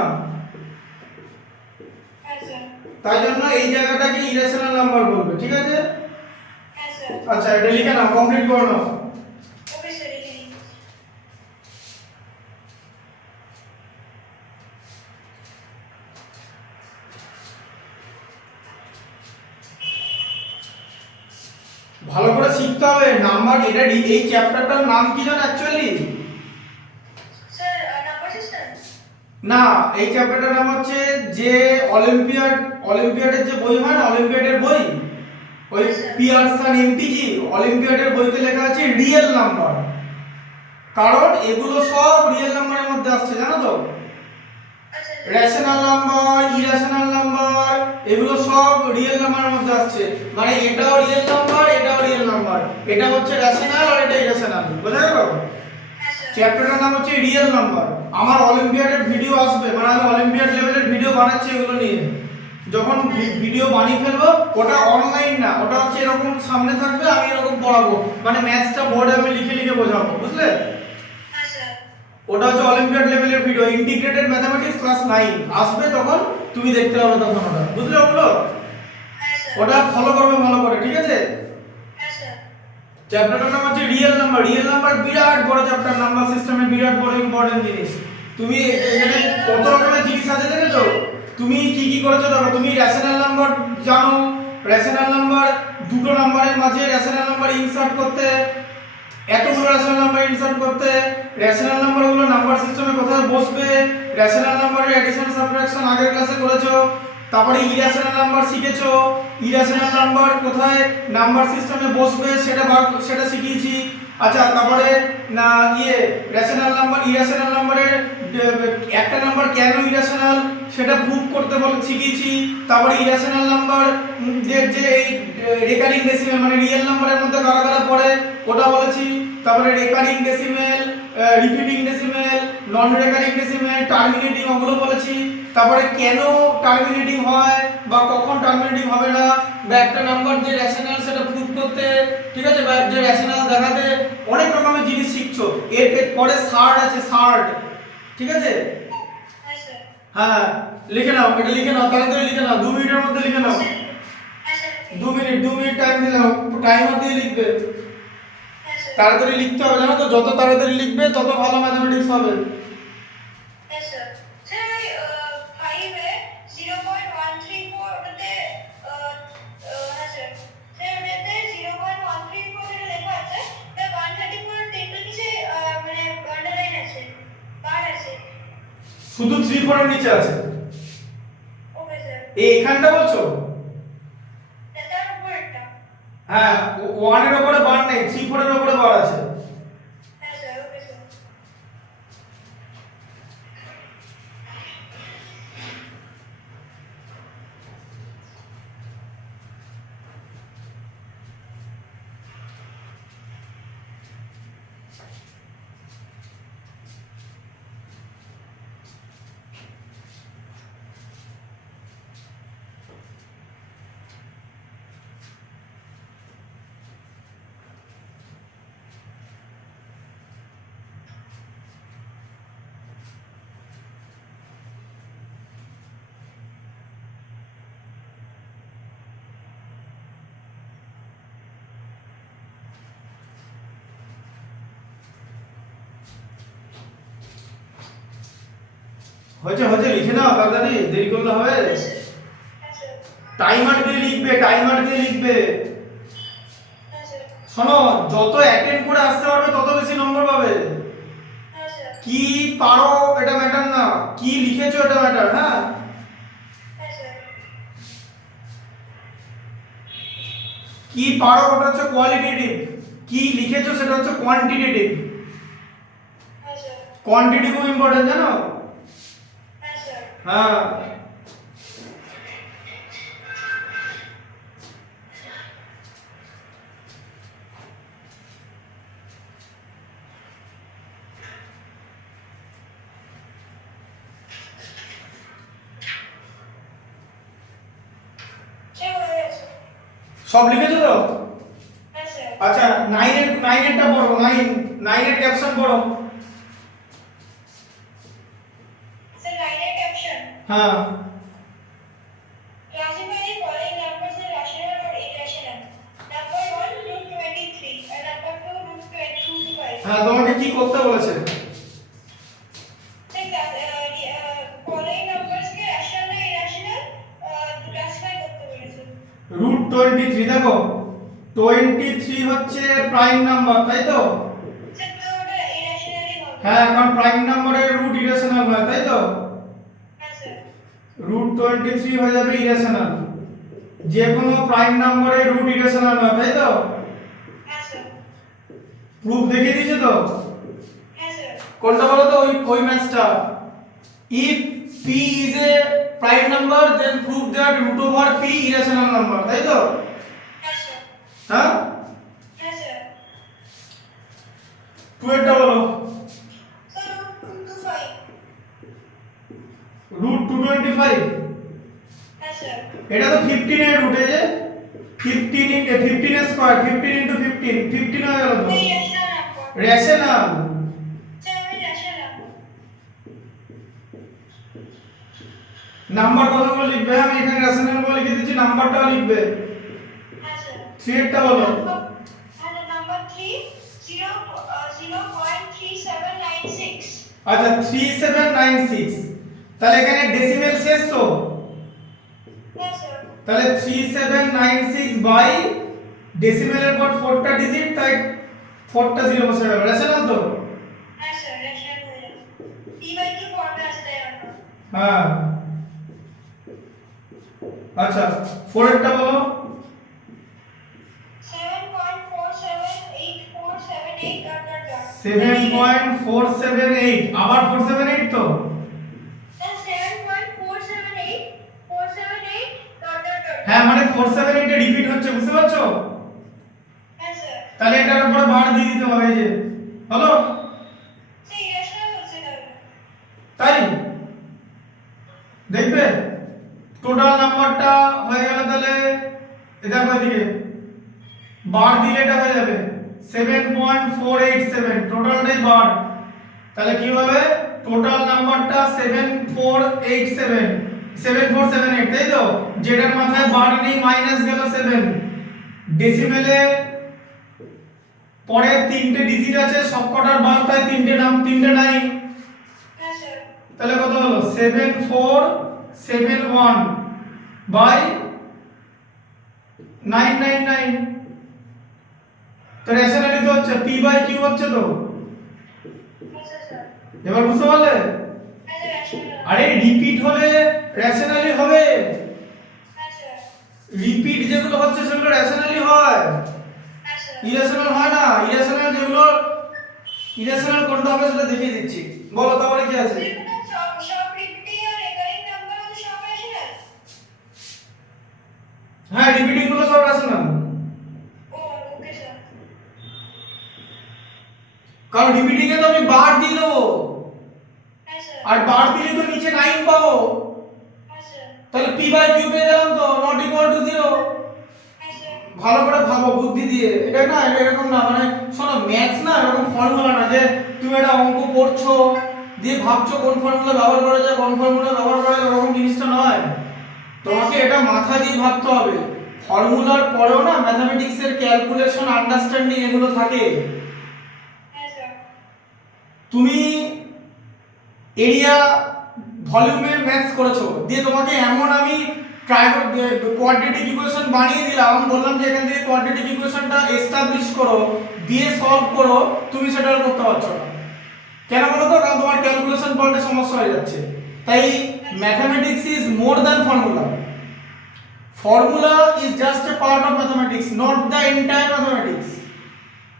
হ্যাঁ স্যার তাই জন্য এই জায়গাটাকে ইরেশনাল নাম্বার বলবে, ঠিক আছে? হ্যাঁ স্যার আচ্ছা এটা লিখে নাও, কমপ্লিট করে নাও। ওকে স্যার লিখে নিচ্ছি। ভালো করে শিখতে হবে নাম্বার, এটা এই চ্যাপ্টারটার নাম কি জানো অ্যাকচুয়ালি? Sir number system. না, এই চ্যাপ্টারটার নাম হচ্ছে যে অলিম্পিয়াডের যে বই হয় না, অলিম্পিয়াডের বই, ওই আচ্ছা। পিয়ারসন এমটিজি অলিম্পিয়াডের বইতে লেখা আছে রিয়েল নাম্বার। কারণ এগুলো সব রিয়েল নাম্বারের মধ্যে আসছে, জানো তো? আচ্ছা। রেশনাল নাম্বার, ইরেশনাল নাম্বার, এগুলো সব রিয়েল নাম্বারের মধ্যে আসছে। মানে এটাও রিয়েল নাম্বার, এটাও রিয়েল নাম্বার, এটা হচ্ছে রেশনাল আর এটা ইরেশনাল, বুঝা গেল? হ্যাঁ স্যার। চ্যাপ্টারটার নাম হচ্ছে রিয়েল নাম্বার। আমার অলিম্পিয়াডের ভিডিও আসবে, মানে আমি অলিম্পিয়াড লেভেলের ভিডিও বানাচ্ছি এগুলো নিয়ে। যখন ভিডিও বানিয়ে ফেলবো, ওটা অনলাইন না, ওটা হচ্ছে এরকম সামনে থাকবে, আমি এরকম পড়াবো, মানে ম্যাথসটা বোর্ডে আমি লিখে লিখে বোঝাবো, বুঝলে? হ্যাঁ স্যার। ওটা হচ্ছে অলিম্পিয়াড লেভেলের ভিডিও, ইন্টিগ্রেটেড ম্যাথমেটিক্স ক্লাস 9 আসবে, তখন তুমি দেখতে পাবে তখন ওটা, বুঝলে ওগুলো? হ্যাঁ স্যার। ওটা ফলো করবে ভালো করে, ঠিক আছে? হ্যাঁ স্যার। চ্যাপ্টারটার নাম হচ্ছে রিয়েল নাম্বার। রিয়েল নাম্বার বিরাট বড় চ্যাপ্টার, নাম্বার সিস্টেমে বিরাট বড় ইম্পর্টেন্ট জিনিস। তুমি এখানে কত রকমের জিনিস আছে দেখেছো? তুমি কি কি করেছো দেখো। তুমি রেশনাল নাম্বার জানো, রেশনাল নাম্বার দুটো নাম্বারের মাঝে রেশনাল নাম্বার ইনসার্ট করতে, এতগুলো রেশনাল নাম্বার ইনসার্ট করতে, রেশনাল নাম্বারগুলো নাম্বার সিস্টেমে কোথায় বসবে, রেশনাল নাম্বারের অ্যাডিশন সাবট্রাকশন আগের ক্লাসে করেছো। তারপরে ইরেশনাল নাম্বার শিখেছো, ইরেশনাল নাম্বার কোথায় নাম্বার সিস্টেমে বসবে সেটা শিখিয়েছি। আচ্ছা, তারপরে না রেশনাল নাম্বার ইরেশনাল নাম্বারের একটা নাম্বার কেন ইরেশনাল সেটা প্রুভ করতে শিখিয়েছি। তারপরে ইরেশনাল নাম্বার যে এই রেকারিং ডেসিমেল মানে রিয়েল নাম্বারের মধ্যে কারা কারা পড়ে ওটা বলেছি। তারপরে রেকারিং ডেসিমেল, রিপিটিং ডেসিমেল, নন রেকারিং ডেসিমেল, টার্মিনেটিং, ওগুলো বলেছি। তারপরে কেন টার্মিনেটিং হয় বা কখন টার্মিনেটিং হবে না, বা একটা নাম্বার যে রেশনাল সেটা প্রুভ করতে, ঠিক আছে, বা যে রেশনাল দেখাতে, অনেক রকমের জিনিস শিখছো। এর পরে সার্ড আছে, সার্ড, ঠিক আছে? হ্যাঁ স্যার। হ্যাঁ, লিখে নাও, এটা লিখে নাও, তাড়াতাড়ি লিখে নাও, 2 মিনিটের মধ্যে লিখে নাও। হ্যাঁ স্যার। 2 মিনিট টাইম দিলাম, টাইমার দিয়ে লিখবে। হ্যাঁ স্যার। তাড়াতাড়ি লিখতে হবে, জানো তো? যত তাড়াতাড়ি লিখবে তত ভালো ম্যাথমেটিক্স হবে। হ্যাঁ স্যার। স্যার ওই 5 এ 0.134 ওটাতে হ্যাঁ স্যার। স্যার ওটাতে 0.134 যেটা লেখা আছে, ওটা 134 তিনটে নিচে মানে আন্ডারলাইন আছে, বার আছে। শুধু 3 4 এর নিচে আছে। Okay sir. এখানটা বলছো? তার উপরেরটা। হ্যাঁ, 1 এর উপরে বার নেই, 3 4 এর উপরে বার আছে। হ্যাঁ স্যার। Okay sir. হয়েছে হয়েছে, লিখে নাও তাড়াতাড়ি, দেরি করলে হবে। হ্যাঁ স্যার। হ্যাঁ স্যার। টাইমার দিয়ে লিখবে, টাইমার দিয়ে লিখবে। হ্যাঁ স্যার। শোনো, যত অ্যাটেন্ড করে আসতে পারবে তত বেশি নম্বর পাবে। হ্যাঁ স্যার। কি পারো এটা ম্যাটার না, কি লিখেছো এটা ম্যাটার। হ্যাঁ, হ্যাঁ স্যার। কি পারো ওটা হচ্ছে কোয়ালিটেটিভ, কি লিখেছো সেটা হচ্ছে কোয়ান্টিটেটিভ। হ্যাঁ স্যার। কোয়ান্টিটি খুব ইম্পর্টেন্ট, জানো? হ্যাঁ স্যার। হ্যাঁ, স্যার হয়ে গেছে। সব লিখেছো তো? হ্যাঁ স্যার। আচ্ছা, 9 এরটা পড়ো, 9 এর ক্যাপশন পড়ো। স্যার লাইনের ক্যাপশন। হ্যাঁ, classify the following numbers as rational or irrational. Number 1 root 23 and number 2 root 25. হ্যাঁ, তোমাকে কি করতে বলেছে? following numbers কে rational না irrational classify করতে বলেছে। রুট 23, দেখো 23 হচ্ছে প্রাইম নাম্বার, তাই তো? স্যার তো ওটা irrationally হবে। হ্যাঁ, কারণ প্রাইম নাম্বারের রুট ইরেশনাল হয়, তাই তো? √23 হয়ে যাবে ইরেশনাল। যে কোনো প্রাইম নম্বরে রুট ইরেশনাল হয়, তাই তো? হ্যাঁ স্যার। প্রুফ দেখিয়ে দিয়েছে তো? হ্যাঁ স্যার। কোনটা বলো তো ওই ম্যাথটা? If p is a prime number then prove that √p irrational number, তাই তো? হ্যাঁ স্যার। হ্যাঁ হ্যাঁ স্যার। 2 এরটা বলো। স্যার √225। √225। হ্যাঁ স্যার। এটা তো 15 এর রুট, এই যে 15 ইনটু 15 এর স্কয়ার, 15 ইনটু 15 15 হয়ে গেল তো। এই রেশনাল নাম্বার। রেশনাল। স্যার আমি রেশনাল নাম্বার। নাম্বার কতগুলো লিখবে? আমি এখানে রেশনাল বলে লিখে দিচ্ছি, নাম্বারটাও লিখবে। হ্যাঁ স্যার। 3 এরটা বলো। হ্যাঁ নাম্বার 3 0.3796। আচ্ছা 3796। তাহলে এখানে ডেসিমেল শেষ তো? হ্যাঁ স্যার। তাহলে 3796 বাই ডেসিমেলের পর 4টা ডিজিট, তাই 4টা জিরো বসে গেল। রেশনাল তো? হ্যাঁ স্যার রেশনাল হয়ে যাবে। p/q ফর্মে আসতে হবে। হ্যাঁ। আচ্ছা 4 এরটা বলো। 7.47847 7.478, আবার 478 তো? স্যার 7.478478 হ্যাঁ মানে 478 এ রিপিট হচ্ছে, বুঝতে পারছো? হ্যাঁ স্যার। তাহলে এটার উপর বার দিয়ে দিতে হবে, এই যে হলো। সেই রেশনাল হচ্ছে তাহলে। তাই দেখবে টোটাল নাম্বারটা হয়ে গেল। তাহলে এটা দেখো এদিকে বার দিলে এটা হয়ে যাবে 7.487, টোটালটাই বার। তাহলে কি হবে? টোটাল নাম্বারটা 7478, তাই তো? যেটার মাথায় বার নেই মাইনাস গেল 7। ডেসিমেলে পরে তিনটে ডিজিট আছে, সবকটার বার তাই তিনটে নাই। হ্যাঁ স্যার। তাহলে কত হলো? 7471 বাই 999। তো রেশনালি তো হচ্ছে, p/q হচ্ছে তো। হ্যাঁ স্যার। এবার বুঝতে পারলে? হ্যাঁ স্যার রেশনাল। আরে রিপিট হলে রেশনালি হবে, হ্যাঁ স্যার। রিপিট যেগুলো হচ্ছে সেগুলো রেশনালি হয়, হ্যাঁ স্যার। ইরেশনাল হয় না। ইরেশনাল যেগুলো, ইরেশনাল কোনটা হবে সেটা দেখিয়ে দিচ্ছি। বলো তারপরে কি আছে? সব রিপিটিং আর রেকারিং নাম্বার হচ্ছে সব রেশনাল। হ্যাঁ রিপিটিং গুলো সব রেশনাল, ও ওকে স্যার। কারণ রিপিটিং এ তো আমি বার দিয়ে দেবো, হ্যাঁ স্যার। আর বার দিলে তো নিচে 9 পাবো। হ্যাঁ স্যার। তাহলে p/q পেয়ে গেলাম তো, নট ইকুয়াল টু 0। হ্যাঁ স্যার। ভালো করে ভাবো বুদ্ধি দিয়ে। এটা না, এটা এরকম না, মানে শোনো ম্যাথস না এরকম ফর্মুলা না যে তুমি একটা অঙ্ক করছো দিয়ে ভাবছো কোন ফর্মুলা ব্যবহার করা যায় কোন ফর্মুলা ব্যবহার করা যায়, এরকম জিনিসটা নয়। তোমাকে এটা মাথা দিয়ে ভাবতে হবে। ফর্মুলার পরেও না ম্যাথমেটিক্সের ক্যালকুলেশন, আন্ডারস্ট্যান্ডিং এগুলো থাকে। হ্যাঁ স্যার। তুমি এরিয়া ভলিউমের ম্যাথস করেছো, দিয়ে তোমাকে এমন আমি কোয়াড্রেটিক ইকুয়েশন বানিয়ে দিলাম, বললাম যে এখান থেকে কোয়াড্রেটিক ইকুয়েশনটা এস্টাবলিশ করো, দিয়ে সলভ করো, তুমি সেটা আর করতে পারছো না। কেন বলো তো? কারণ তোমার ক্যালকুলেশন পার্টে সমস্যা হয়ে যাচ্ছে। তাই mathematics is more than formula. Formula is just a part of mathematics, not the entire mathematics.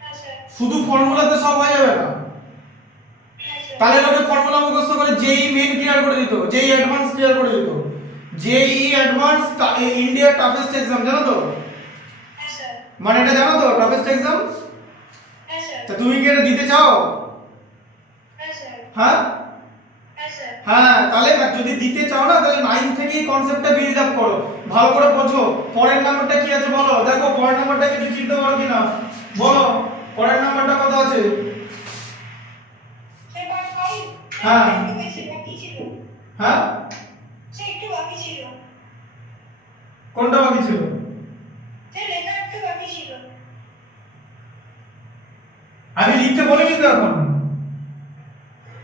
হ্যাঁ স্যার। শুধু ফর্মুলাতে সব হয়ে যাবে না। হ্যাঁ স্যার। তাহলে লোকে ফর্মুলা মুখস্থ করে জেই মেইন ক্লিয়ার করে দিত, জেই অ্যাডভান্স ক্লিয়ার করে দিত। জেই অ্যাডভান্স ইন্ডিয়ার টাফেস্ট এক্সাম, জানো তো? হ্যাঁ স্যার। মানে এটা জানো তো টাফেস্ট এক্সাম? হ্যাঁ স্যার। তা তুমি কি এটা দিতে চাও? হ্যাঁ স্যার। হ্যাঁ হ্যাঁ স্যার। হ্যাঁ, তাহলে যদি দিতে চাও না তাহলে 9 থেকেই কনসেপ্টটা বিল্ড আপ করো, ভালো করে বোঝো। পরের নাম্বারটা কি আছে বলো, দেখো পরের নাম্বারটা কিছু চিনতে পারো কিনা বলো। পরের নাম্বারটা কত আছে? 7.5। হ্যাঁ। একটু বেশি বাকি ছিল। হ্যাঁ সে একটু বাকি ছিল। কোনটা বাকি ছিল? সে লেখা একটু বাকি ছিল। আমি লিখতে বলিনি তো এখন।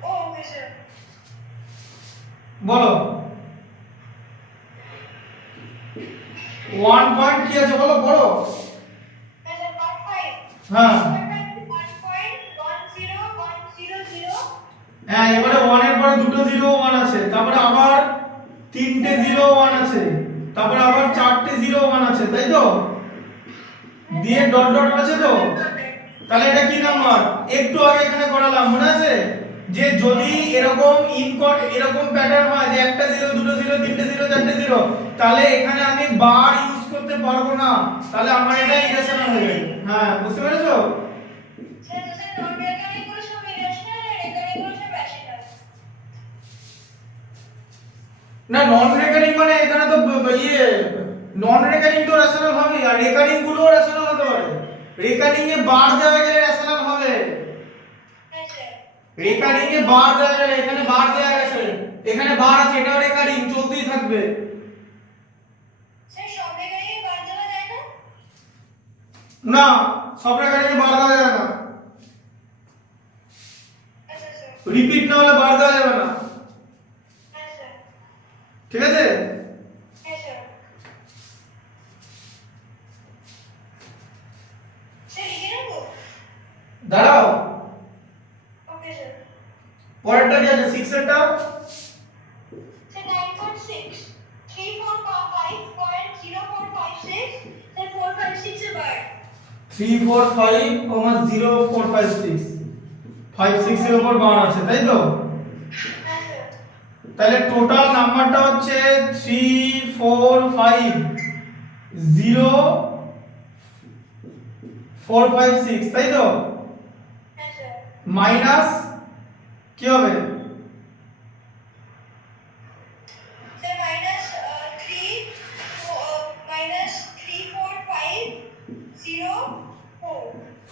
ও ওকে স্যার। বলো 1 পয়েন্ট কি আছে বলো, বলো। হ্যাঁ স্যার পার্ট 5। হ্যাঁ 1.10100। হ্যাঁ, এবারে 1 এর পরে দুটো 0 1 আছে, তারপরে আবার তিনটে 0 1 আছে, তারপর আবার চারটে 0 1 আছে, তাই তো? দিয়ে ডট ডট আছে তো, তাহলে এটা কি নাম্বার? একটু আগে এখানে করালাম, মনে আছে? যে যদি এরকম এরকম প্যাটার্ন হয় যে একটা 0 দুটো 0 তিনটে 0 চারটে 0, তাহলে এখানে আমি বার ইউজ করতে পারবো না, তাহলে আমার এটা ইরেশনাল হয়ে যাবে। হ্যাঁ, বুঝতে পেরেছো? স্যার স্যার নন রেকারিং গুলো সব ইরেশনাল আর রেকারিং গুলো সব রেশনাল। না, নন রেকারিং মানে এখানে তো ইয়ে নন রেকারিং তো রেশনাল হবে, আর রেকারিং গুলো রেশনাল হতে পারে। রেকারিং এ বার দেওয়া গেলে রেশনাল হবে। হ্যাঁ স্যার। রেকারিং এ বার দেওয়া গেলে, এখানে বার দেওয়া গেছে, এখানে বার আছে, এটাও রেকারিং চলতেই থাকবে। স্যার সব রেকারিং এ বার দেওয়া যায় না? না, সব রেকারিং এ বার দেওয়া যাবে না। আচ্ছা স্যার। রিপিট না হলে বার দেওয়া যাবে না, হ্যাঁ স্যার। ঠিক আছে? হ্যাঁ স্যার। স্যার লিখে নেবো? দাঁড়াও, ওকে স্যার। পরেরটা কি আছে? 6 এরটা স্যার 9.6 345.0456 স্যার 456 এ বার। 345,0456 56 এর উপর বার আছে, তাই তো? হ্যাঁ স্যার। তাহলে টোটাল নাম্বারটা হচ্ছে 345,0456, তাই তো? হ্যাঁ স্যার। মাইনাস কি হবে? স্যার -34504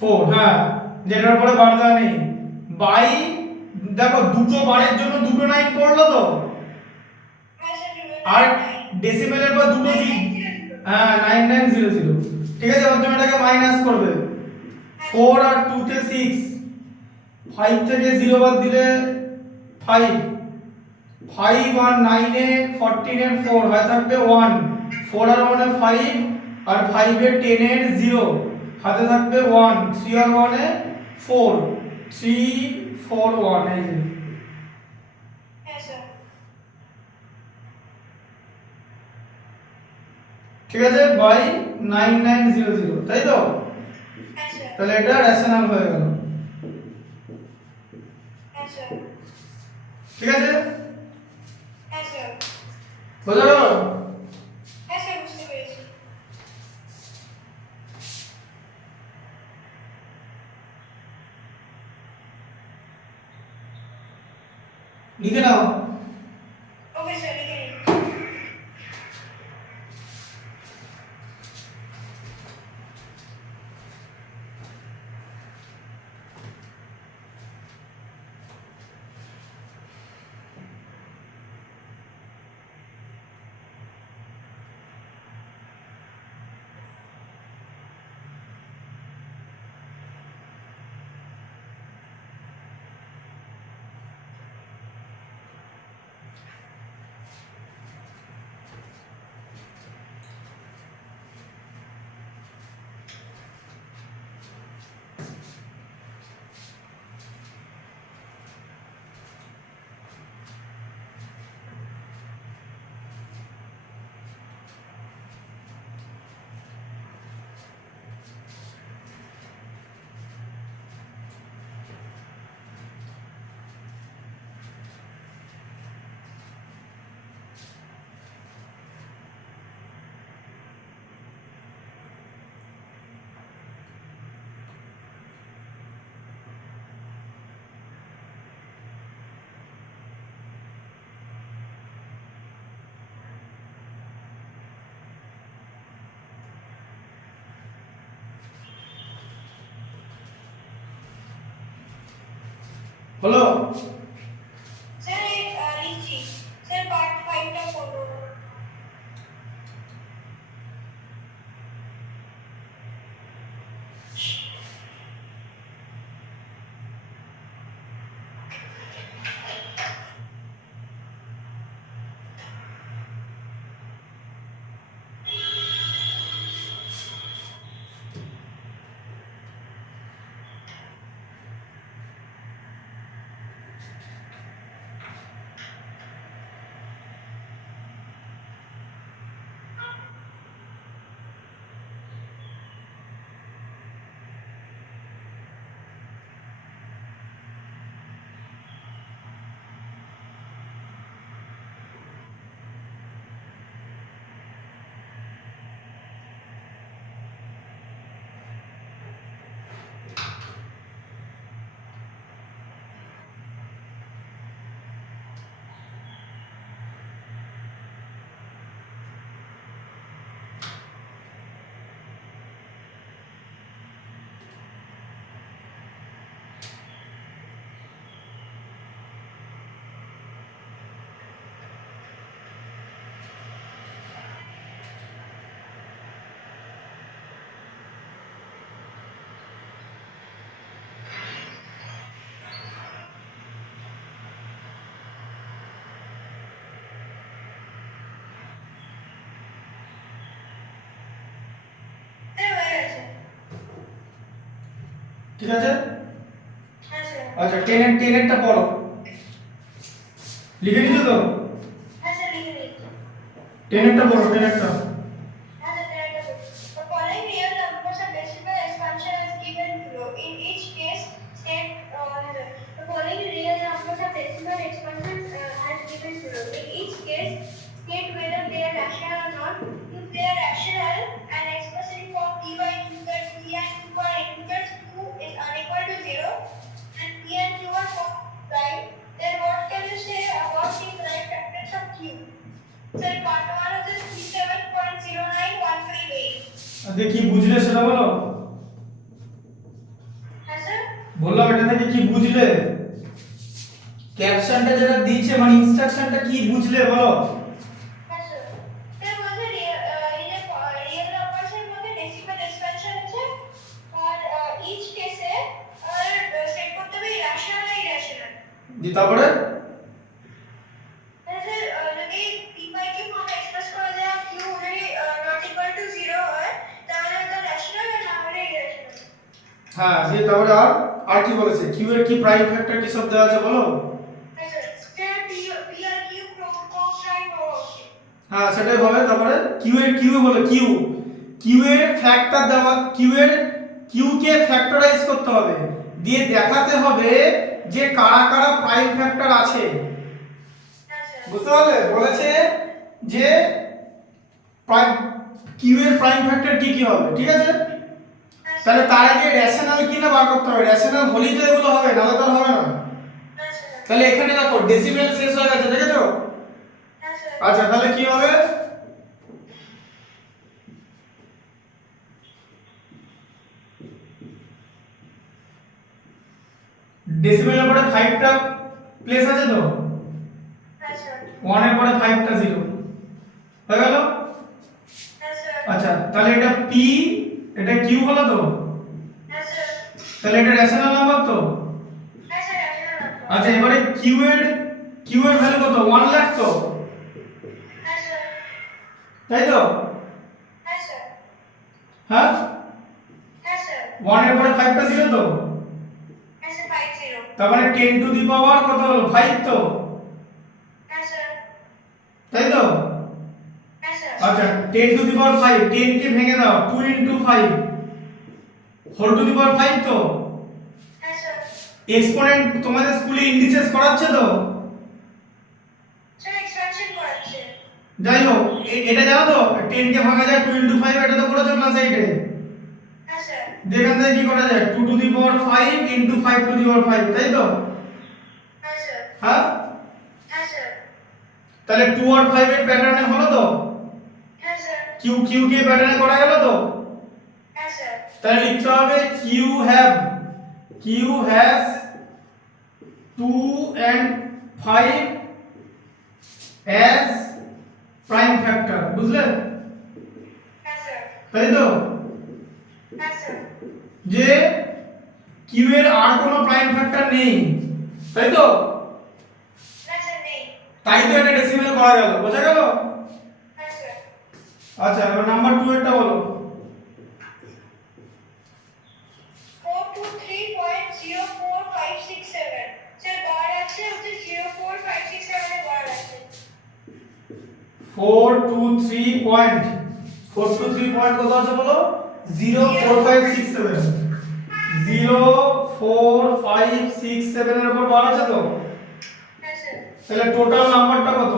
4, হ্যাঁ, যেটার উপরে বার দেওয়া নেই, বাই, দেখো দুটো বারের জন্য দুটো 9 পড়লো তো, হ্যাঁ স্যার আর ডেসিমেলের পর দুটো হ্যাঁ 9900, ঠিক আছে? এবার তুমি এটাকে মাইনাস করবে, 4 আর 2 তে 6, 5 থেকে 0 বাদ দিলে 5, 5 আর 9 এ 14 এর 4 হয় থাকবে 1, 4 আর 1 এ 5, আর 5 এ 10 এর 0 হাতে থাকবে 1, 3 আর 1 এ 4, 3 4 1, এই যে, হ্যাঁ স্যার। ঠিক আছে? বাই 9900, তাই তো? হ্যাঁ স্যার। তাহলে এটা রেশনাল হয়ে গেল, হ্যাঁ স্যার। ঠিক আছে? হ্যাঁ স্যার। বোঝা গেল? হ্যাঁ স্যার বুঝতে পেরেছি। লিখে নাও। ওকে স্যার লিখে নিন। হলো? স্যার লিখছি। স্যার পার্ট 5 টা করব। ঠিক আছে? হ্যাঁ স্যার। আচ্ছা 10 এরটা পড়ো, লিখে নিছো তো? হ্যাঁ স্যার, লিখে নিয়েছি। 10 এরটা পড়ো, 10 এরটা। হ্যাঁ স্যার, এটা বলুন। The following real numbers are decimal expansion as given below. In each case, state the following real numbers are decimal expansion as given below. In each case, state whether they are rational or not. If they are rational and expressed in form p by q, where p and q are integers, q is unequal to 0, and p and q are form prime, then what can you say about the prime factors of q? Sir, part 1 of this 37.0913. আচ্ছা কি বুঝলে সেটা বলো। হ্যাঁ স্যার। বললাম এটা থেকে কি বুঝলে, ক্যাপশনটা যেটা দিয়েছে মানে ইনস্ট্রাকশনটা কি বুঝলে বলো। হ্যাঁ স্যার। স্যার বলছে রিয়েল নাম্বারসের মধ্যে ডেসিমাল এক্সপ্যানশন আছে, আর ইচ কেসে আর সেট করতে হবে রেশনাল আর ইরেশনাল। তারপরে স্যার যদি p by q ফর্মে এক্সপ্রেস করা যায়, q যদি নট ইকুয়াল টু 0 হয়, তাহলে এটা রেশনাল আর না হলে ইরেশনাল। হ্যাঁ দিয়ে তারপরে আর কি বলেছে, কিউ এর কি প্রাইম ফ্যাক্টর কি সব দেওয়া আছে বলো। হ্যাঁ স্যার। স্যার p আর q প্রাইম হওয়া উচিত। হ্যাঁ সেটাই হবে। তারপরে কিউ বলে কিউ এর ফ্যাক্টর দেওয়া, কিউ কে ফ্যাক্টরাইজ করতে হবে, দিয়ে দেখাতে হবে যে কারা কারা প্রাইম ফ্যাক্টর আছে। হ্যাঁ স্যার। বুঝতে পারলে, বলেছে যে প্রাইম কিউ এর প্রাইম ফ্যাক্টর কি কি হবে, ঠিক আছে? তাহলে তার আগে রেশনাল কিনা বার করতে হবে, রেশনাল হলেই তো এগুলো হবে, নাহলে তো আর হবে না। হ্যাঁ স্যার। তাহলে এখানে দেখো ডেসিমেল শেষ হয়ে গেছে, দেখেছো? হ্যাঁ স্যার। আচ্ছা তাহলে কি হবে, ডেসিমেলের পরে 5টা প্লেস আছে তো, হ্যাঁ স্যার। 1 এর পরে 5টা 0 হয়ে গেল। হ্যাঁ স্যার। আচ্ছা তাহলে এটা পি, এটা কিউ হলো তো, হ্যাঁ স্যার। তাহলে এটা রেশনাল নাম্বার তো। হ্যাঁ স্যার, রেশনাল নাম্বার। আচ্ছা এবারে কিউ এর ভ্যালু কত, 1 লাখ তো, হ্যাঁ স্যার। তাই তো? হ্যাঁ স্যার। হ্যাঁ হ্যাঁ স্যার। 1 এর পরে 5টা 0 তো, হ্যাঁ স্যার, 50। তার মানে 10 টু দি পাওয়ার কত হলো, 5 তো, হ্যাঁ স্যার। তাই তো? হ্যাঁ স্যার। আচ্ছা 10 টু দি পাওয়ার 5, 10 কে ভেঙে দাও, 2 into 5 whole to the power 5 তো। হ্যাঁ স্যার। এক্সপোনেন্ট তোমাদের স্কুলে ইন্ডিসেস করাচ্ছে তো, স্যার এক্সপেনশন করাচ্ছে। যাই হোক এটা জানো তো 10 কে ভাঙা যায় 2 ইনটু 5, এটা তো করেছো ক্লাস 8 এ। হ্যাঁ স্যার। এখান থেকে কি করা যায়, 2 to the power 5 into 5 to the power 5, তাই তো? হ্যাঁ স্যার। হ্যাঁ হ্যাঁ স্যার। তাহলে 2 আর 5 এর প্যাটার্নে হলো তো, হ্যাঁ স্যার। কিউ কে প্যাটার্নে করা গেল তো। হ্যাঁ স্যার। তাহলে লিখতে হবে Q has 2 and 5 as prime factor, বুঝলে? হ্যাঁ স্যার। তাই তো? হ্যাঁ স্যার। যে কিউ এর আর কোনো প্রাইম ফ্যাক্টর নেই, তাই তো? হ্যাঁ স্যার, নেই। তাই তো এটা ডেসিমেল করা গেল, বোঝা গেল? হ্যাঁ স্যার। আচ্ছা এবার নাম্বার 2 এরটা বলো। 423.04567। স্যার বার আছে, হচ্ছে 04567 এর বার আছে। 423 পয়েন্ট কত আছে বলো, 04567, 04567 এর উপর বার আছে তো। হ্যাঁ স্যার। তাহলে টোটাল নাম্বারটা কত,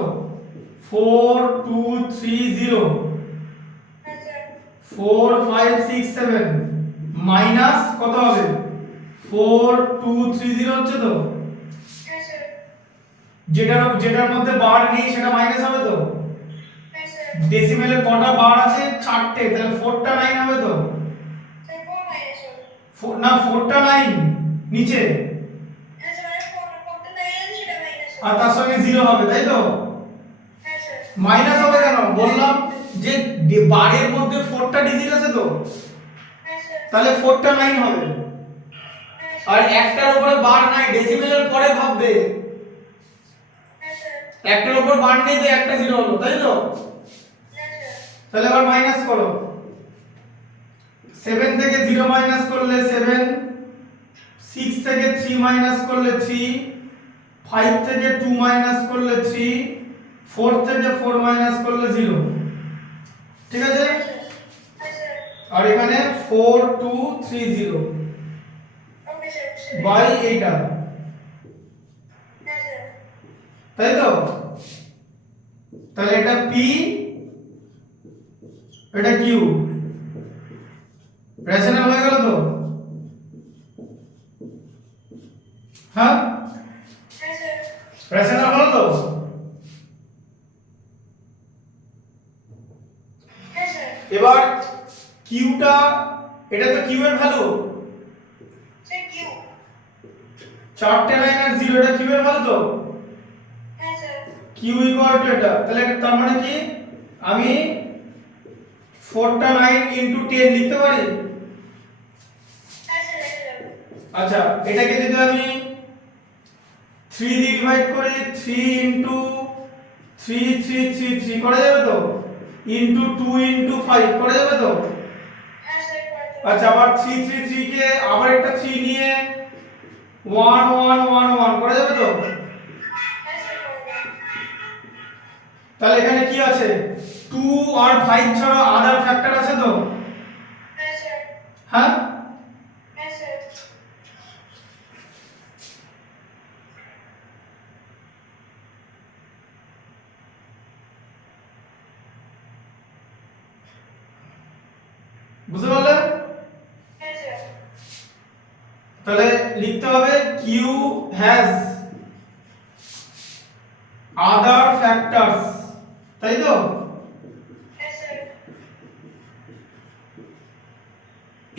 4230 হ্যাঁ স্যার। 4567 মাইনাস কত হবে, 4230 হচ্ছে তো, হ্যাঁ স্যার। যেটার মধ্যে বার নেই সেটা মাইনাস হবে তো। হ্যাঁ স্যার। ডেসিমেলে কটা বার আছে, 4টে, তাহলে 4টা 9 হবে তো। স্যার 4 মাইনাস হবে। না 4টা 9 নিচে, হ্যাঁ স্যার, মানে 4টা 9 আছে, সেটা মাইনাস হবে। আর তার সঙ্গে 0 হবে, তাই তো? হ্যাঁ স্যার। মাইনাস হবে কেন, বললাম যে বারের মধ্যে 4টা ডিজিট আছে তো, হ্যাঁ স্যার। তাহলে 4টা 9 হবে। হ্যাঁ আর স্যার। একটার উপরে বার নাই, ডেসিমেলের পরে ভাববে, হ্যাঁ স্যার। একটার উপর বার নেই তো একটা 0 হলো, তাই তো? হ্যাঁ স্যার। তাহলে এবার মাইনাস করো, 7 থেকে 0 মাইনাস করলে 7, 6 থেকে 3 মাইনাস করলে 3, 5 থেকে 2 মাইনাস করলে 3, 4 থেকে 4 মাইনাস করলে 0। ঠিক আছে? হ্যাঁ স্যার। আর এখানে 4 2 3 0 ওকে স্যার, বাই এইটা, হ্যাঁ স্যার। তাই তো? তাহলে এটা p, এটা q, রেশনাল হয়ে গেল তো? হ্যাঁ, হ্যাঁ স্যার। রেশনাল হলো তো? হ্যাঁ স্যার। এবার কিউটা, এটা তো কিউ এর ভ্যালু, স্যার কিউ। চারটে লাইন আর 0, এটা কিউ এর ভ্যালু তো? হ্যাঁ স্যার। কিউ ইকুয়াল টু এটা, তাহলে তার মানে কি আমি 4টা 9 ইনটু 10 লিখতে পারি? হ্যাঁ স্যার, লেখা যাবে। আচ্ছা, এটাকে যদি আমি 3 দিয়ে ডিভাইড করি, 3 ইনটু 3 3 3 3 করা যাবে তো? ইনটু 2 ইনটু 5 করা যাবে তো? হ্যাঁ স্যার, করে দেবো। আচ্ছা, আবার 3 3 3 কে আবার একটা 3 নিয়ে 1 1 1 1 করা যাবে তো? হ্যাঁ স্যার, করে দেবো। তাহলে এখানে কি আছে? 2 আর 5 ছাড়া আদার ফ্যাক্টর আছে তো? হ্যাঁ স্যার। হ্যাঁ, হ্যাঁ স্যার। বুঝতে পারলে? হ্যাঁ স্যার। তাহলে লিখতে হবে কিউ হ্যাজ আদার ফ্যাক্টরস, তাই তো? হ্যাঁ স্যার।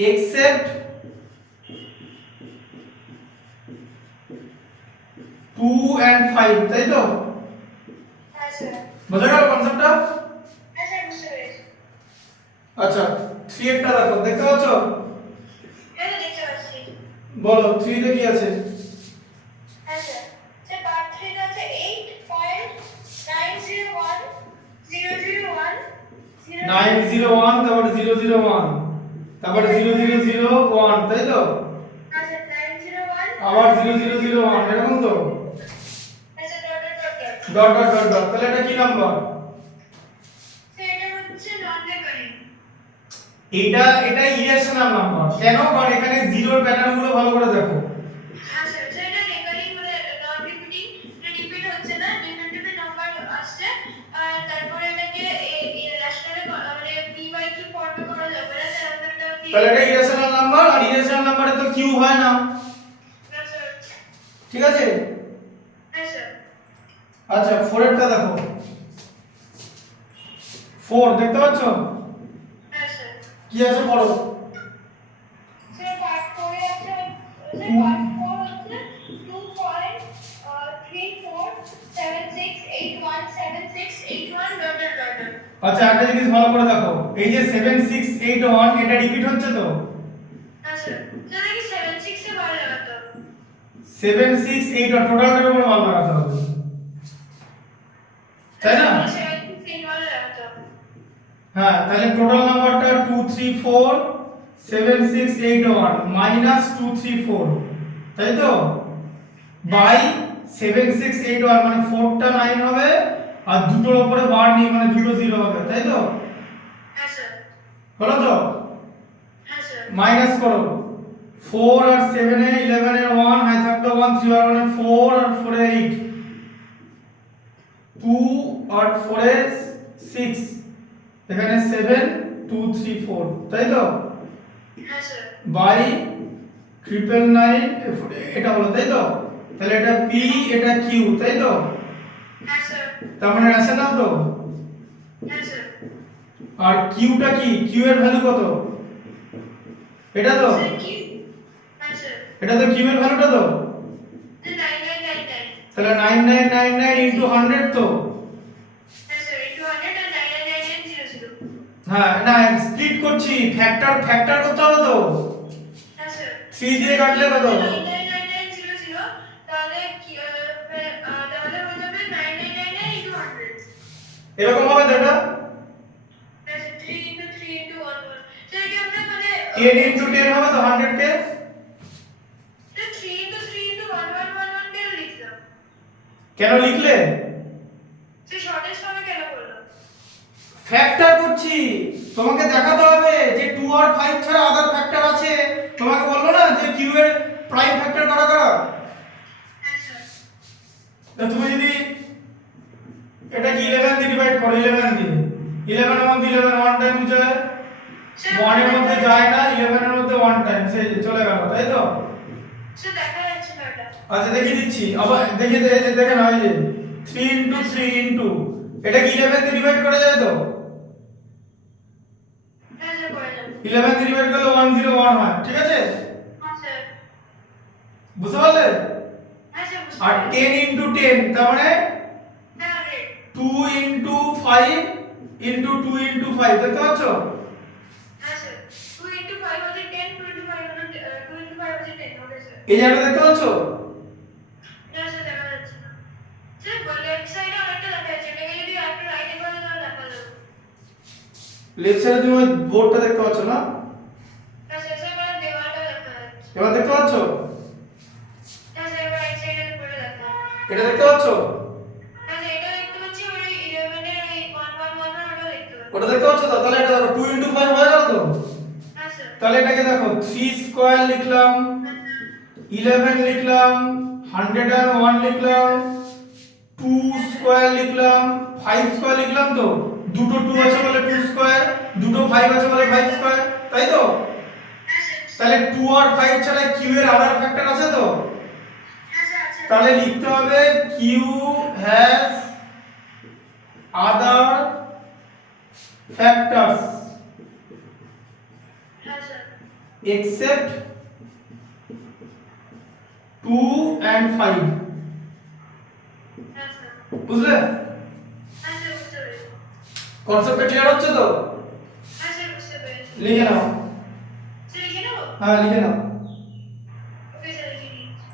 except 2 and 5, তাই তো? হ্যাঁ স্যার। বোঝা গেল কনসেপ্টটা? হ্যাঁ স্যার, বুঝতে পেরেছি। আচ্ছা, 3 এরটা দেখো, দেখতে পাচ্ছ? হ্যাঁ স্যার, দেখতে পাচ্ছি। বলো 3 তে কি আছে? হ্যাঁ স্যার। স্যার পার্ট 3 আছে 8.901 001 901, তারপর 001, তারপর 0001, তাই তো? হ্যাঁ স্যার, 901 আবার 0001, এরকম তো? হ্যাঁ sir, dot dot dot dot. Dot dot dot dot, তাহলে এটা কি নাম্বার? স্যার এটা হচ্ছে নন রেকারিং। এটা ইরেশনাল নাম্বার। কেন? কারণ এখানে জিরোর প্যাটার্নগুলো ভালো করে দেখো। হ্যাঁ স্যার, স্যার এটা রেকারিং মানে নন রিপিটিং, এটা রিপিট হচ্ছে না, ডিফারেন্ট নাম্বার আসছে। আর তারপরে এটাকে রেশনালে মানে p বাই q ফর্মে করা যাবে না স্যার, আমাদের এটা তাহলে এটা ইরেশনাল নাম্বার, আর ইরেশনাল নাম্বারে তো কিউ হয় না। না স্যার। ঠিক আছে? হ্যাঁ স্যার। আচ্ছা, 4 এরটা দেখো। 4 দেখতে পাচ্ছ? হ্যাঁ স্যার। কি আছে পড়ো? স্যার পার্ট 4 এ আছে, স্যার পার্ট 4 হচ্ছে 2.3476817681 ডট ডট ডট ডট। আচ্ছা, একটা জিনিস ভালো করে দেখো, এই যে 7681 এটা রিপিট হচ্ছে তো? হ্যাঁ স্যার। স্যার নাকি 76 এ বার লাগাতে হবে। 7681 টোটালটার উপর মান লাগাতে হবে, তাই না? 76 এ বার লাগাতে হবে। হ্যাঁ, তাহলে টোটাল নাম্বারটা 2347681 মাইনাস 234, তাই তো? বাই 7681, মানে 4টা 9 হবে আর দুটোর উপরে বার নেই, মানে দুটো 0 হবে, তাই তো? হ্যাঁ স্যার। হলো তো? হ্যাঁ স্যার। মাইনাস করো, 4 আর 7 এ 11 এর 1 হাই থাকলো 1, 3 আর 1 এ 4 আর 4 এ 8, 2 আর 4 এ 6, এখানে 7 2 3 4, তাই তো? হ্যাঁ স্যার। বাই 999, এটা হলো, তাই তো? তাহলে এটা p, এটা q, তাই তো? হ্যাঁ স্যার। তার মানে রেশনাল তো? হ্যাঁ স্যার। আর কিউটা কি? কিউ এর ভ্যালু কত? এটা তো? স্যার কি? হ্যাঁ স্যার। এটা তো কিউ এর ভ্যালুটা তো? 9999। তাহলে 9999 ইনটু 100 তো? হ্যাঁ স্যার, 200 আর 9999 হ্যাঁ, না স্প্লিট করছি, ফ্যাক্টর করতে হবে তো? হ্যাঁ স্যার। 3 দিয়ে কাটলে কত? 9999 তাহলে কি তাহলে হয়ে যাবে 9999 ইনটু 100। এরকম হবে তো এটা? হ্যাঁ স্যার, 3 ইনটু 3 ইনটু 1 স্যার, এটা আমরা মানে 10 ইনটু 10 হবে তো 100 কে? কেন লিখলে? সে শর্টেজ ফর্মে কেন বললো? ফ্যাক্টর করছি, তোমাকে দেখাতে হবে যে 2 আর 5 ছাড়া আদার ফ্যাক্টর আছে। তোমাকে বললো না যে কিউ এর প্রাইম ফ্যাক্টর কারা কারা। হ্যাঁ স্যার। তো তুমি যদি এটা কি 11 দিয়ে ডিভাইড করো, 11 দিয়ে 11 এর মধ্যে 11 ওয়ান টাইম যায়, 1 এর মধ্যে যায় না, 11 এর মধ্যে ওয়ান টাইম, সেই যে চলে গেল, তাই তো? স্যার দেখা যাচ্ছে না এটা। আচ্ছা দেখিয়ে দিচ্ছি, আবার দেখিয়ে দেখে না, এই যে 3 ইনটু 3 ইনটু, এটা কি 11 দিয়ে ডিভাইড করা যায় তো? হ্যাঁ স্যার করে যাবে। 11 দিয়ে ডিভাইড করলে 101 হয়, ঠিক আছে? হ্যাঁ স্যার। বুঝতে পারলে? হ্যাঁ স্যার বুঝতে আর পারছি। 10 ইনটু 10 তার মানে হ্যাঁ 100। 2 ইনটু 5 ইনটু 2 ইনটু 5, দেখতে পাচ্ছ? হ্যাঁ sir. 2 into 5 was 10, 2 into 5 was 2 into 5 was 10, okay sir. এই জায়গাটা দেখতে পাচ্ছ? হ্যাঁ স্যার দেখা যাচ্ছে না। স্যার লেফট সাইডে অনেকটা দেখা যাচ্ছে, এটাকে যদি একটু রাইটে করে তাহলে দেখা যাবে। লেফট সাইডে তুমি ওই বোর্ডটা দেখতে পাচ্ছ না? হ্যাঁ স্যার, স্যার এবার দেওয়ালটা দেখা যাচ্ছে। এবার দেখতে পাচ্ছ? হ্যাঁ স্যার এবার রাইট সাইডের উপরে দেখা যাচ্ছে। এটা দেখতে পাচ্ছ? হ্যাঁ স্যার এটা দেখতে পাচ্ছি, ওই 11 এর ওই 111 ওটা দেখতে পাচ্ছি। ওটা দেখতে পাচ্ছ তো? তাহলে এটা দেখো 2 ইনটু 5 হয়ে গেল তো? হ্যাঁ স্যার। তাহলে এটাকে দেখো 3 স্কয়ার লিখলাম, 11 লিখলাম, 101 লিখলাম, 2 স্কয়ার লিখলাম, 5 স্কয়ার লিখলাম, তো দুটো 2 আছে বলে 2 স্কয়ার, দুটো 5 আছে বলে 5 স্কয়ার, তাই তো? হ্যাঁ স্যার। তাহলে 2 আর 5 ছাড়া কিউ এর আদার ফ্যাক্টর আছে তো? হ্যাঁ স্যার আছে। তাহলে লিখতে হবে কিউ হ্যাজ আদার ফ্যাক্টরস হ্যাঁ স্যার। except 2 and 5, হ্যাঁ স্যার। বুঝলে? হ্যাঁ স্যার বুঝতে পেরেছি। কনসেপ্টটা ক্লিয়ার হচ্ছে তো? হ্যাঁ স্যার বুঝতে পেরেছি। লিখে নাও। স্যার লিখে নেবো? হ্যাঁ লিখে নাও। ওকে স্যার লিখে নিচ্ছি।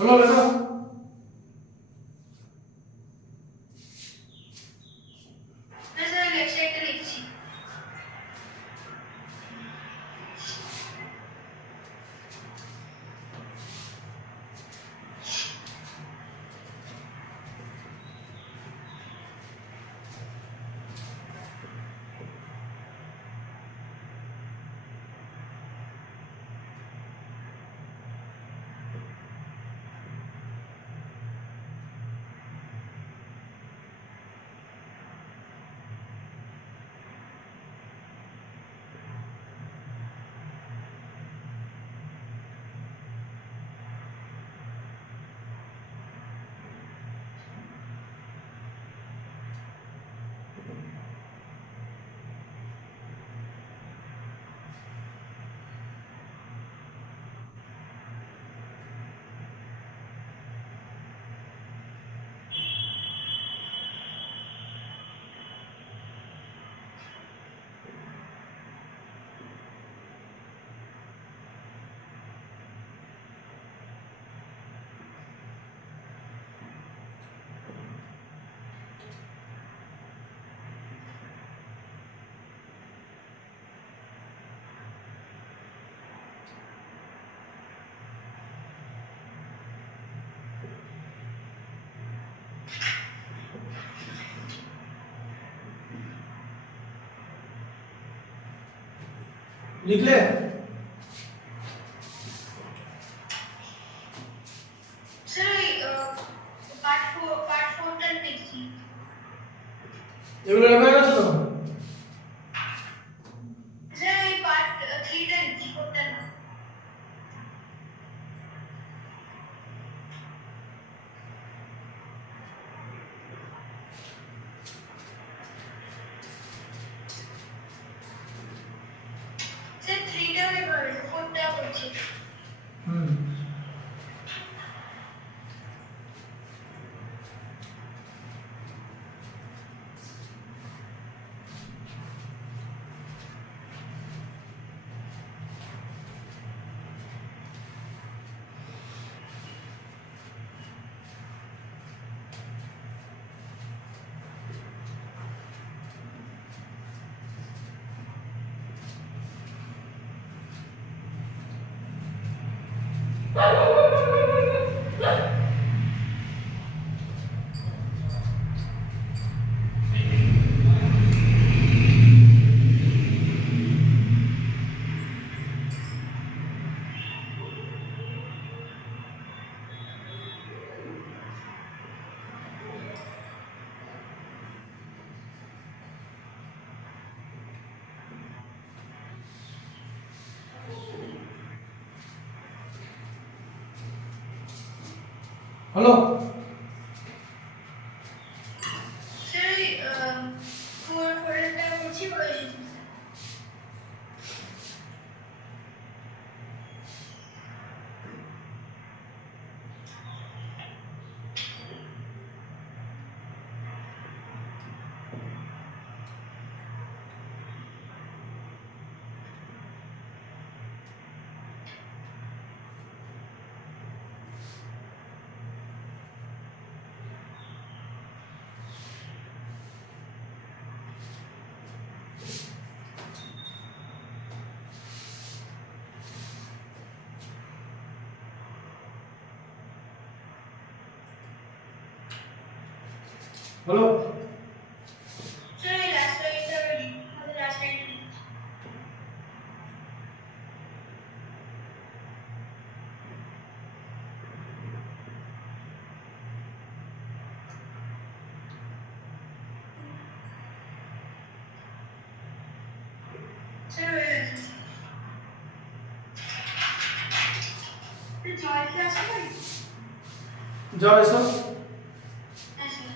হলো লেখো। না স্যার লেফট সাইডটা লিখছি। লিখলে? স্যার ওই পার্ট 4টা লিখছি। এগুলো লেখা হয়ে গেছে তো? স্যার ওই পার্ট 3টা লিখছি, 4টা না। স্যার 3টা এবার 4টা করছি। হুম। হলো? স্যার ওই 4টা করছি ওই। হলো? স্যার এই লাস্ট লাইনটা আমাদের লাস্ট লাইনটা লিখছি। স্যার জয় কি আসবে? যাও এসো। হ্যাঁ স্যার।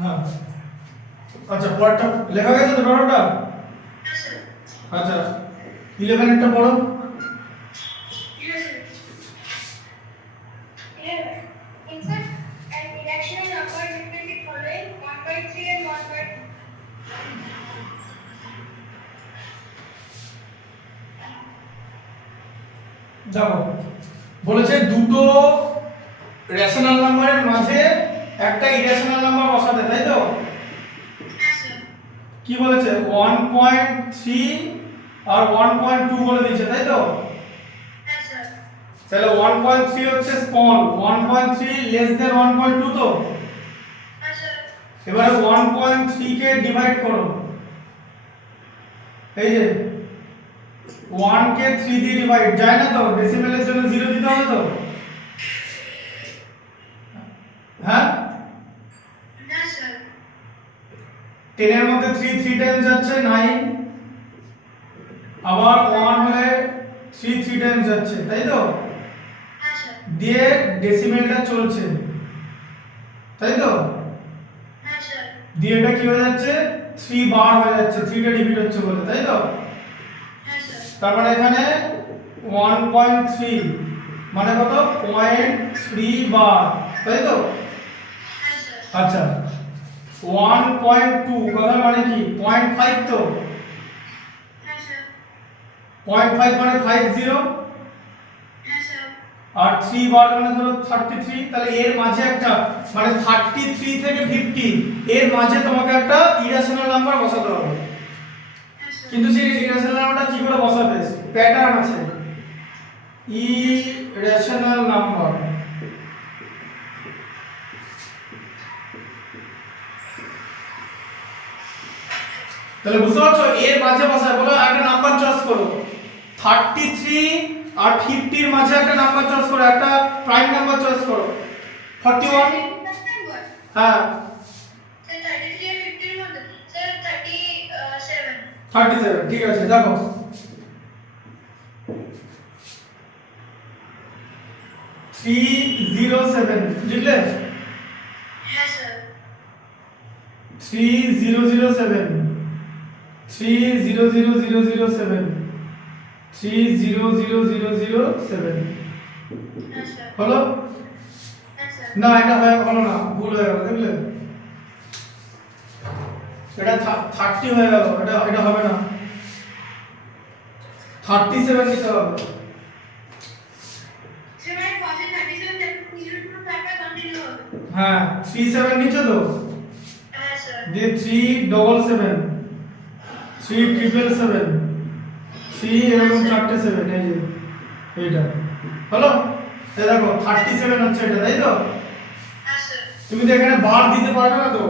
হ্যাঁ আচ্ছা পরেরটা লেখা গেছে তো টোটালটা আচ্ছা 11 একটা পড়ো Insert an irrational number between the following 1/3 and 1/2. দেখো বলেছে দুটো রেশনাল নাম্বারের মাঝে একটা ইরেশনাল নাম্বার বসাতে, তাই তো? কি বলেছে 1.3 আর 1.2 বলে দিয়েছে, তাই তো? তাহলে 1.3 হচ্ছে স্মল, 1.3 লেস দেন 1.2 তো। এবারে 1.3 কে ডিভাইড করো, এই যে 1 কে 3 দিয়ে ডিভাইড যায় না তো, ডেসিমেলের জন্য 0 দিতে হবে তো। হ্যাঁ 10 এর মধ্যে 3 3 টাইমস যাচ্ছে 9, আবার 1 হলে 3 3 টাইমস যাচ্ছে, তাই তো? দিয়ে ডেসিমেলটা চলছে, তাই তো? দিয়ে এটা কি হয়ে যাচ্ছে 3 বার হয়ে যাচ্ছে, 3 টা রিপিট হচ্ছে বলে, তাই তো? তার মানে এখানে 1.3 মানে কত 0.3 বার, তাই তো? আচ্ছা 1.2 কথা মানে কি 0.5 তো, 0.5 মানে 50 আর 3 বার মানে ধরো 33, তাহলে এর মাঝে একটা মানে 33 থেকে 50 এর মাঝে তোমাকে একটা ইরেশনাল নাম্বার বসাতে হবে। কিন্তু সেই ইরেশনাল নাম্বারটা কি করে বসাবে, প্যাটার্ন আছে, ইরেশনাল নাম্বার। তাহলে বুঝতে পারছো এর মাঝে বসায় বলো একটা নাম্বার চয়েস করো, 33 আর 50 এর মাঝে একটা নাম্বার চয়েস করো, একটা প্রাইম নাম্বার চয়েস করো। 41 হ্যাঁ 37 ঠিক আছে। দেখো 307 লিখলে 3007 300007 300007 হলো না, এটা হলো না, ভুল হয়ে গেল, দেখলে এটা 30 হয়ে গেল, এটা হবে না, 37 নিতে হবে। হ্যাঁ 37 নিচে তো, দিয়ে 377 3777 3 এরকম 4টে 7, এই যে এইটা হলো। এই দেখো 37 হচ্ছে এটা, তাই তো? তুমি তো এখানে বার দিতে পারবে না তো,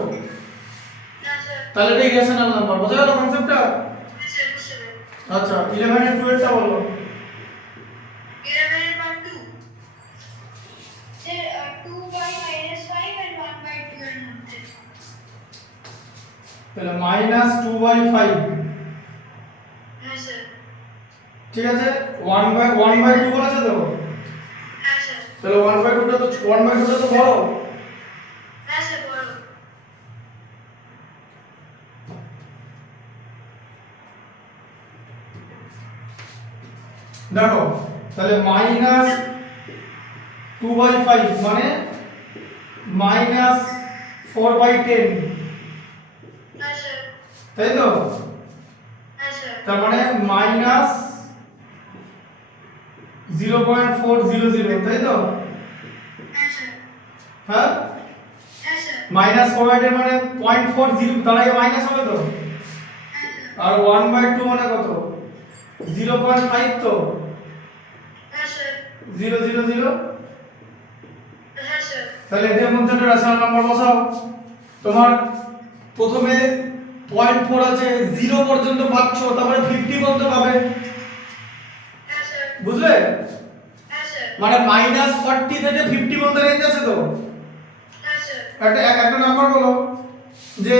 তাহলে এটা ইরেশনাল নাম্বার। বোঝা গেল কনসেপ্টটা? আচ্ছা 11 এর 2 এরটা বলো। 11 by 2. Say 2 by -5 and 1 by 2 and 100. তাহলে -2/5 হ্যাঁ স্যার। ঠিক আছে 1/2 বলেছে তো। হ্যাঁ স্যার। তাহলে 1/2 টা তো বড়। হ্যাঁ স্যার বড়। দেখো তাহলে -2/5 মানে 4/10, হ্যাঁ স্যার তাই তো? হ্যাঁ স্যার তার মানে মাইনাস 0.400, তাই তো? হ্যাঁ স্যার হ্যাঁ, হ্যাঁ স্যার মাইনাস 4/10 মানে 0.40, তার আগে মাইনাস হবে তো। হ্যাঁ স্যার আর 1/2 মানে কত? 0.5 তো। হ্যাঁ স্যার 000, হ্যাঁ স্যার তাহলে এদের মধ্যে একটা রেশনাল নাম্বার বসাও। তোমার প্রথমে 0.4 আছে, 0 পর্যন্ত পাচ্ছ, তারপরে 50 পর্যন্ত পাবে, হ্যাঁ স্যার বুঝলে? হ্যাঁ স্যার মানে -40 থেকে 50 পর্যন্ত রেঞ্জ আছে তো। হ্যাঁ স্যার একটা নাম্বার বলো, যে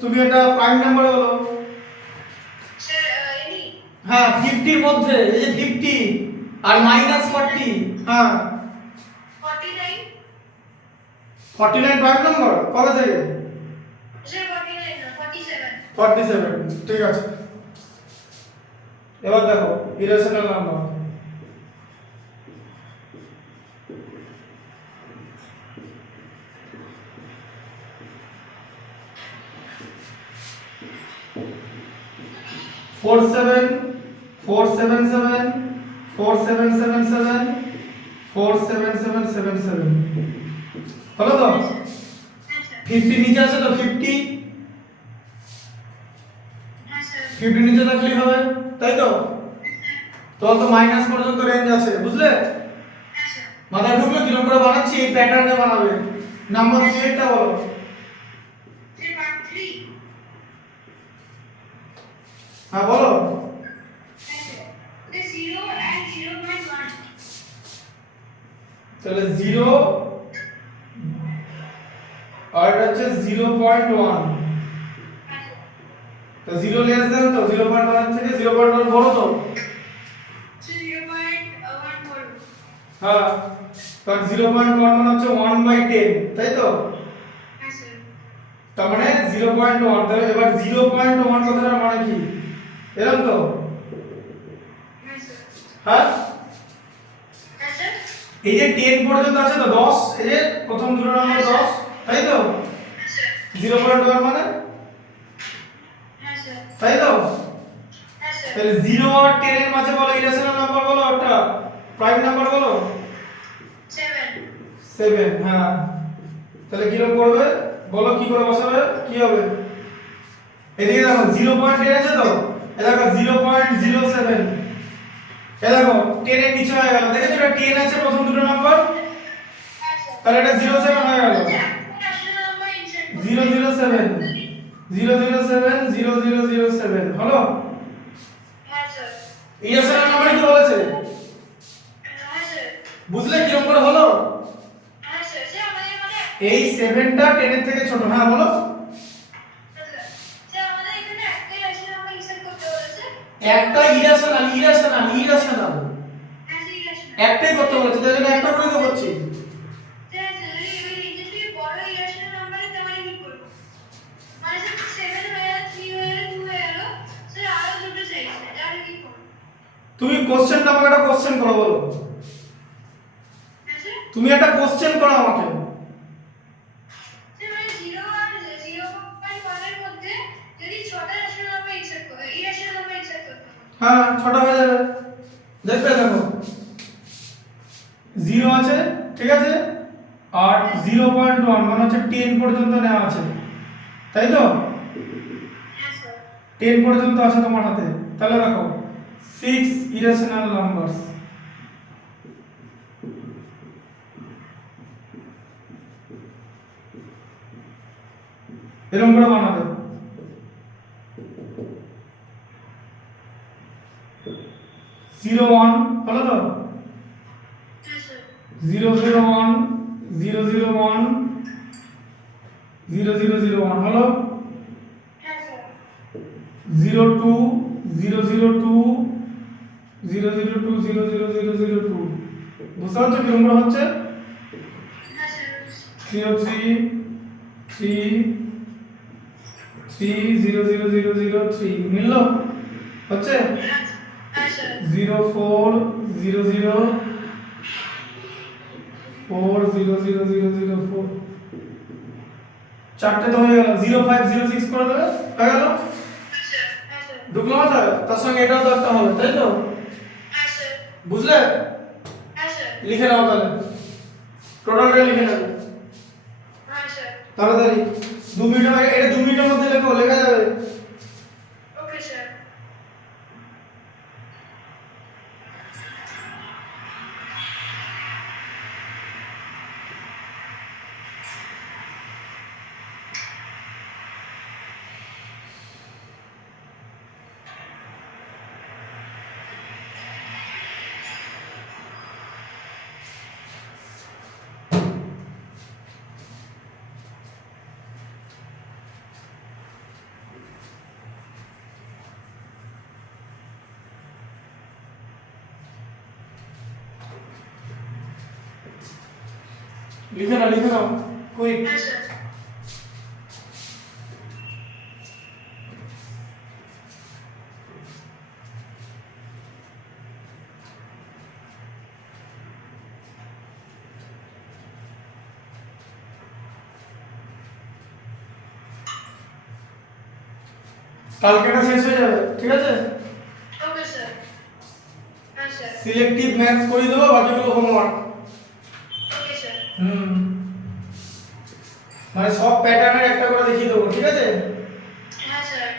তুমি এটা প্রাইম নাম্বার বলো। স্যার এনি হ্যাঁ, 50 এর মধ্যে, এই যে 50 আর -40, হ্যাঁ 49 49 প্রাইম নাম্বার কবে থেকে? স্যার 49 না 47 47, ঠিক আছে। এবার দেখো ইরেশনাল নাম্বার। ফোর সেভেন 477 4777 47777, হলো তো? হ্যাঁ স্যার 50 নিচে আছে তো, 50 হ্যাঁ স্যার 50 নিচে থাকলেই হবে, তাই তো? তো মাইনাস পর্যন্ত রেঞ্জ আছে, বুঝলে? হ্যাঁ স্যার মাথায় ঢুকলো কিরকম করে বানাচ্ছি, এই প্যাটার্নে বানাবে। নাম্বার 3 টা বলো। স্যার 13 হ্যাঁ বলো। হ্যাঁ স্যার the 0 and 0.1 তাহলে 0 আর এটা হচ্ছে 0.1, হ্যাঁ স্যার তো 0 লেস দেন তো, 0.1 থেকে 0.1 বড় তো। স্যার 0.1 বড় হ্যাঁ, কারণ 0.1 মানে হচ্ছে 1/10, তাই তো? হ্যাঁ স্যার তার মানে 0.1, তাহলে এবার 0.1 কথাটার মানে কি, এরকম তো? হ্যাঁ স্যার হ্যাঁ, হ্যাঁ স্যার এই যে 10 পর্যন্ত আছে তো, 10, এই যে প্রথম দুটো নাম্বার 10, তাই তো? হ্যাঁ স্যার 0.1 মানে, হ্যাঁ স্যার তাই তো? হ্যাঁ স্যার তাহলে 0 আর 10 এর মাঝে বলো ইরেশনাল নাম্বার বলো, একটা প্রাইম নাম্বার বলো। 7 7, হ্যাঁ। তাহলে কিরকম করবে বলো, কি করে বসাবে, কি হবে? এদিকে দেখো 0.10 আছে তো, এই দেখো 0.07, এই দেখো 10 এর নিচে হয়ে গেল, দেখেছো এটা 10 আছে প্রথম দুটো নাম্বার, হ্যাঁ স্যার তাহলে এটা 07 হয়ে গেল। ন্যাশনাল নাম্বার ইনসার্ট 007 007 0007 হলো। হ্যাঁ স্যার ইরেশনাল নাম্বার কি বলেছে, হ্যাঁ স্যার বুঝলে কিরকম করে হলো? হ্যাঁ স্যার স্যার আমাদের মানে এই 7টা 10 এর থেকে ছোট, হ্যাঁ বলো। স্যার আমাদের এখানে একটাই ন্যাশনাল নাম্বার ইনসার্ট করতে বলেছে একটা ইরেশনাল ইরেশনাল ইরেশনাল হ্যাঁ স্যার ন্যাশনাল একটাই করতে বলেছে, তাই জন্য একটা করে তো করছি। স্যার স্যার এই ইনসার্ট বড় ন্যাশনাল নাম্বারে তেমন কি করব মানে স্যার 7 হয়ে গেল 3 হয়ে গেল 2 হয়ে গেল স্যার আরো দুটো চাইছে তাহলে কি করব তুমি কোশ্চেনটা আমাকে একটা কোশ্চেন করো, বলো। হ্যাঁ স্যার তুমি একটা কোশ্চেন করো আমাকে। স্যার মানে 0 আর 0.1 এর মধ্যে যদি 6টা ন্যাশনাল নাম্বার ইনসার্ট করে ইরেশনাল নাম্বার ইনসার্ট করতে হবে হ্যাঁ, 6টা হয়ে যাবে, দেখবে দেখো 0 আছে, ঠিক আছে, আর 0.1 মানে হচ্ছে 10 পর্যন্ত নেওয়া আছে, তাই তো? হ্যাঁ স্যার 10 পর্যন্ত আছে তোমার হাতে, তাহলে দেখো 6 ইরেশনাল নাম্বারস, এরকম করে বানাবে। 01 হলো তো, হ্যাঁ স্যার 001 001 0001 হলো। হ্যাঁ স্যার 02 002 002 00002, বুঝতে পারছো কিরকম করে হচ্ছে? হ্যাঁ স্যার 303 3 3 মিললো, হচ্ছে হ্যাঁ স্যার 04 00 4 00004, চারটে তো হয়ে গেল, 0506 করে দেবে, হয়ে গেল। হ্যাঁ স্যার, হ্যাঁ স্যার, ঢুকলো মাথায়? তার সঙ্গে এটাও তো একটা হবে, তাই তো? হ্যাঁ স্যার, বুঝলে? হ্যাঁ স্যার, লিখে নাও তাহলে, টোটালটা লিখে নেবে হ্যাঁ স্যার, তাড়াতাড়ি। 2 মিনিট, এটা 2 মিনিটের মধ্যে লেখো, লেখা যাবে। Okay sir. লিখে নাও, লিখে নাও, কুইক। হ্যাঁ স্যার। কালকে এটা শেষ হয়ে যাবে, ঠিক আছে? ওকে স্যার, হ্যাঁ স্যার, সিলেক্টিভ ম্যাথস করে দেবো, বাকিগুলো হোমওয়ার্ক। ওকে স্যার, মানে সব প্যাটার্নের একটা করে দেখিয়ে দেবো, ঠিক আছে? হ্যাঁ স্যার।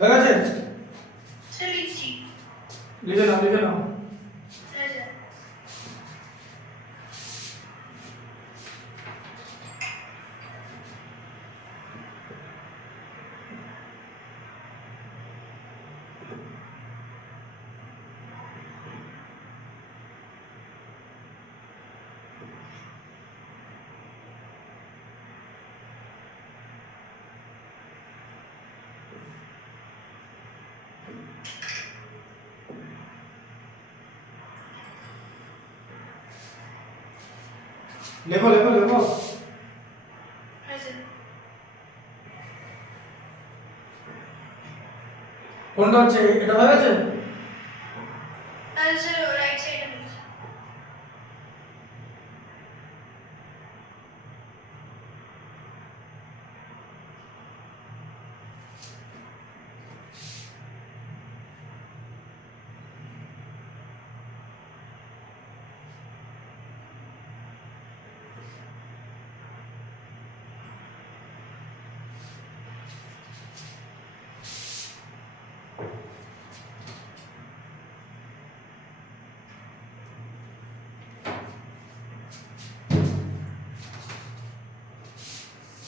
হয়ে গেছে? স্যার লিখছি। লিখে নাও, লিখে নাও। হ্যাঁ স্যার। লেখো, লেখো, লেখো। হ্যাঁ স্যার। কোনটা হচ্ছে? এটা হয়ে গেছে? হ্যাঁ স্যার, রাইট সাইডে লিখছি।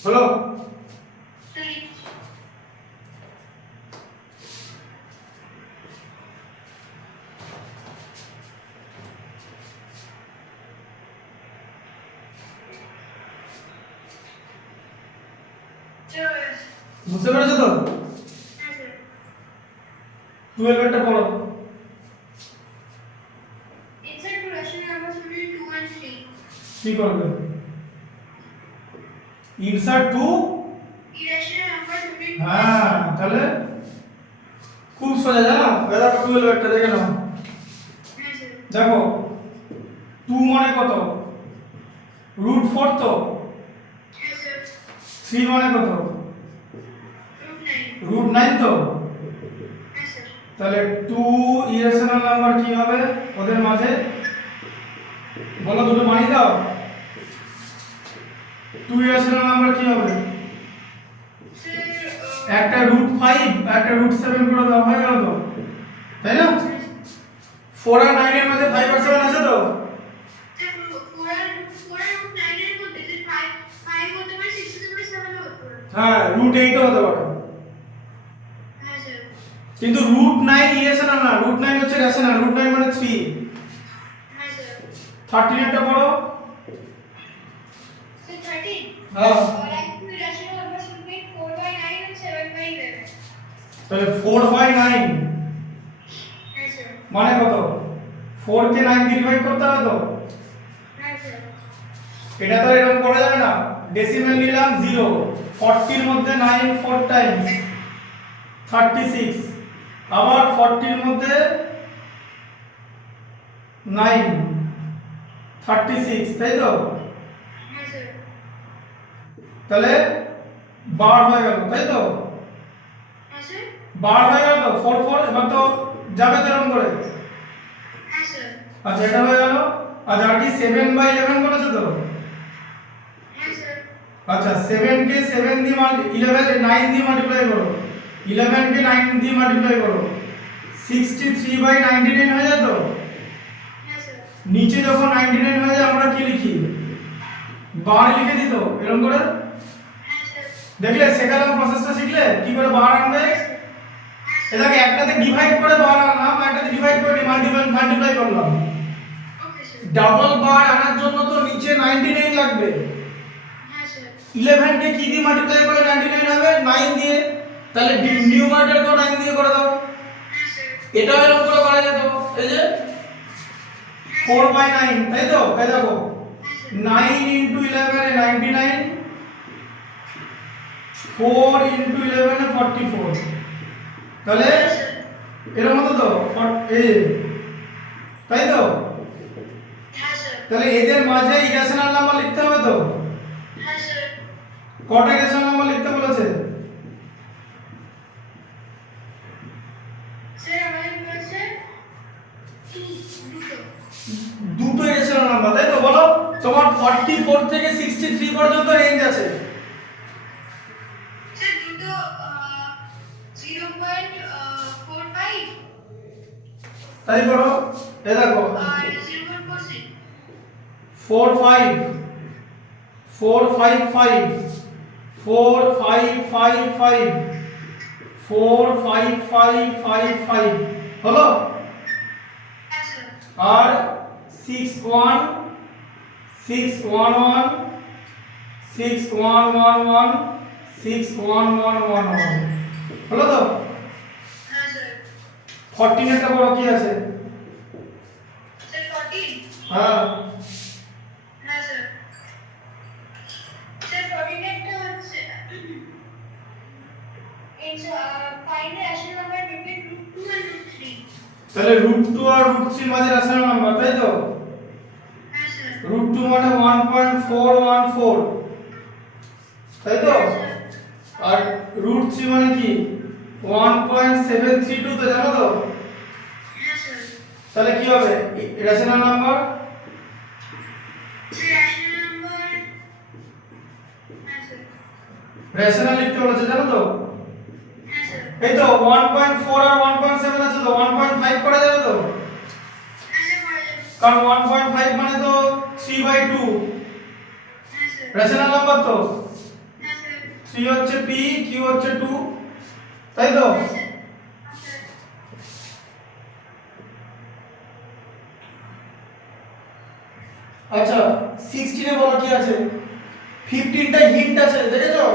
হলো? স্যার লিখছি। Sure. বুঝতে পেরেছো তো? হ্যাঁ স্যার 12 এরটা পড়ো। insert two rational numbers between 2 and 3 কি করবে? Insert two, irrational numbers between 2 and হ্যাঁ তাহলে খুব সোজা জানো, দেখো 12 এরটা দেখে নাও। হ্যাঁ স্যার দেখো 2 মানে কত? √4 তো। হ্যাঁ স্যার 3 মানে কত? √9 √9 তো। হ্যাঁ স্যার তাহলে 2 ইরেশনাল নাম্বার কি হবে ওদের মাঝে? বলো দুটো বানিয়ে দাও। 2 ইরেশনাল নাম্বার কি হবে? স্যার একটা √5 একটা √7 করে দাও, হয়ে গেল তো, তাই না? 4 আর 9 এর মধ্যে 5 আর 7 আছে তো। হ্যাঁ √8 ও হতে পারে, কিন্তু √9 ইরেশনাল না, √9 হচ্ছে রেশনাল, √9 মানে 3। 13 এরটা পড়ো। হ্যাঁ তাহলে 4/9 মানে কত? 4 কে 9 দিয়ে ডিভাইড করতে হবে তো। এটা তো এরকম করা যাবে না, ডেসিমাল নিলাম 0, 40 এর মধ্যে 9 4 টাইমস 36, আবার 40 এর মধ্যে 9 36, তাই তো? তাহলে বার হয়ে গেল, তাই তো? বার হয়ে গেল তো, 4 4 এবার তো যাবে তো এরকম করে। আচ্ছা এটা হয়ে গেল। আচ্ছা আর কি 7/11 বলেছে তো। আচ্ছা 7 কে 7 দিয়ে 11 9 দিয়ে মাল্টিপ্লাই করো, 11 কে 9 দিয়ে মাল্টিপ্লাই করো, 63/99 হয়ে যায় তো। নিচে যখন 99 হয়ে যায় আমরা কি লিখি? বার লিখে দিত এরকম করে। দেখলে শেখালাম প্রসেসটা, শিখলে কি করে বার আনবে। এটাকে একটাতে ডিভাইড করে বার আনলাম, একটাতে ডিভাইড করে মাল্টিপ্লাই করলাম। ডাবল বার আনার জন্য তো নিচে 99 লাগবে। 11 কে কি দিয়ে মাল্টিপ্লাই করলে 99 হবে? 9 দিয়ে। তাহলে নিউমারেটরকে 9 দিয়ে করে দাও। এটা এরকম করে করা যেত, এই যে 4/9, তাই তো? এই দেখো 9 * 11 এ 99, 4 * 11 এ 44, তাহলে এরকম হতো তো এই, তাই তো? তাহলে এদের মাঝে ইরেশনাল নাম্বার লিখতে হবে তো। কটা ইরেশনাল নাম্বার লিখতে বলেছে? দুটো ইরেশনাল নাম্বার, তাই তো? বলো তোমার 44 থেকে 63 পর্যন্ত রেঞ্জ আছে। তাই করো, এই দেখো 4 5 4 5 5 4 5 5 5 4 5 5 5 5 হলো। আর 6 1 6 1 1 6 1 1 1 6 1 1 1 1 হলো তো। 14 এরটা বড় কি আছে? হ্যাঁ তাহলে √2 আর √3 মাঝে রেশনাল নাম্বার, তাই তো? √2 মানে 1.414, তাই তো? আর √3 মানে কি 1.732, তো জানো তো। তাহলে কি হবে রেশনাল নাম্বার? রেশনাল লিখতে বলেছে জানো তো। এই তো 1.4 আর 1.7 আছে তো, 1.5 করা যাবে তো, কারণ 1.5 মানে তো 3/2 রেশনাল নাম্বার তো। 3 হচ্ছে p, q হচ্ছে 2, তাই তো? আচ্ছা 16 এ বলো কি আছে? 15টা হিন্ট আছে, দেখেছো?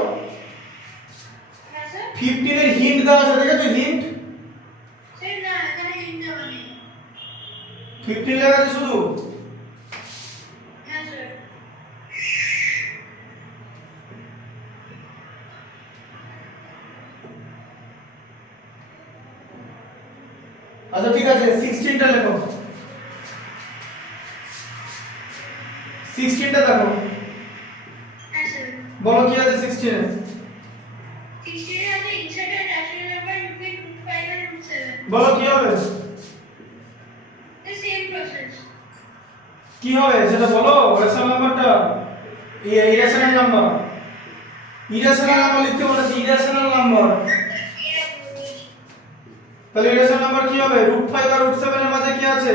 15 এর হিন্ট দেওয়া আছে, দেখেছো হিন্ট? স্যার না এখানে হিন্ট দেওয়া নেই। 15 লেখা আছে শুধু। হ্যাঁ স্যার। আচ্ছা ঠিক আছে 16টা লেখো, 16টা দেখো, হ্যাঁ স্যার। বলো কি আছে 16 এ? 16 আছে insert a rational number between root 5 and root 7. বলো কি হবে? The same process. কি হবে সেটা বলো, রেশনাল নাম্বারটা ইরেশনাল নাম্বার, ইরেশনাল নাম্বার লিখতে বলেছি, ইরেশনাল নাম্বার। তাহলে ইরেশনাল নাম্বার কি হবে? √5 আর √7 এর মাঝে কি আছে?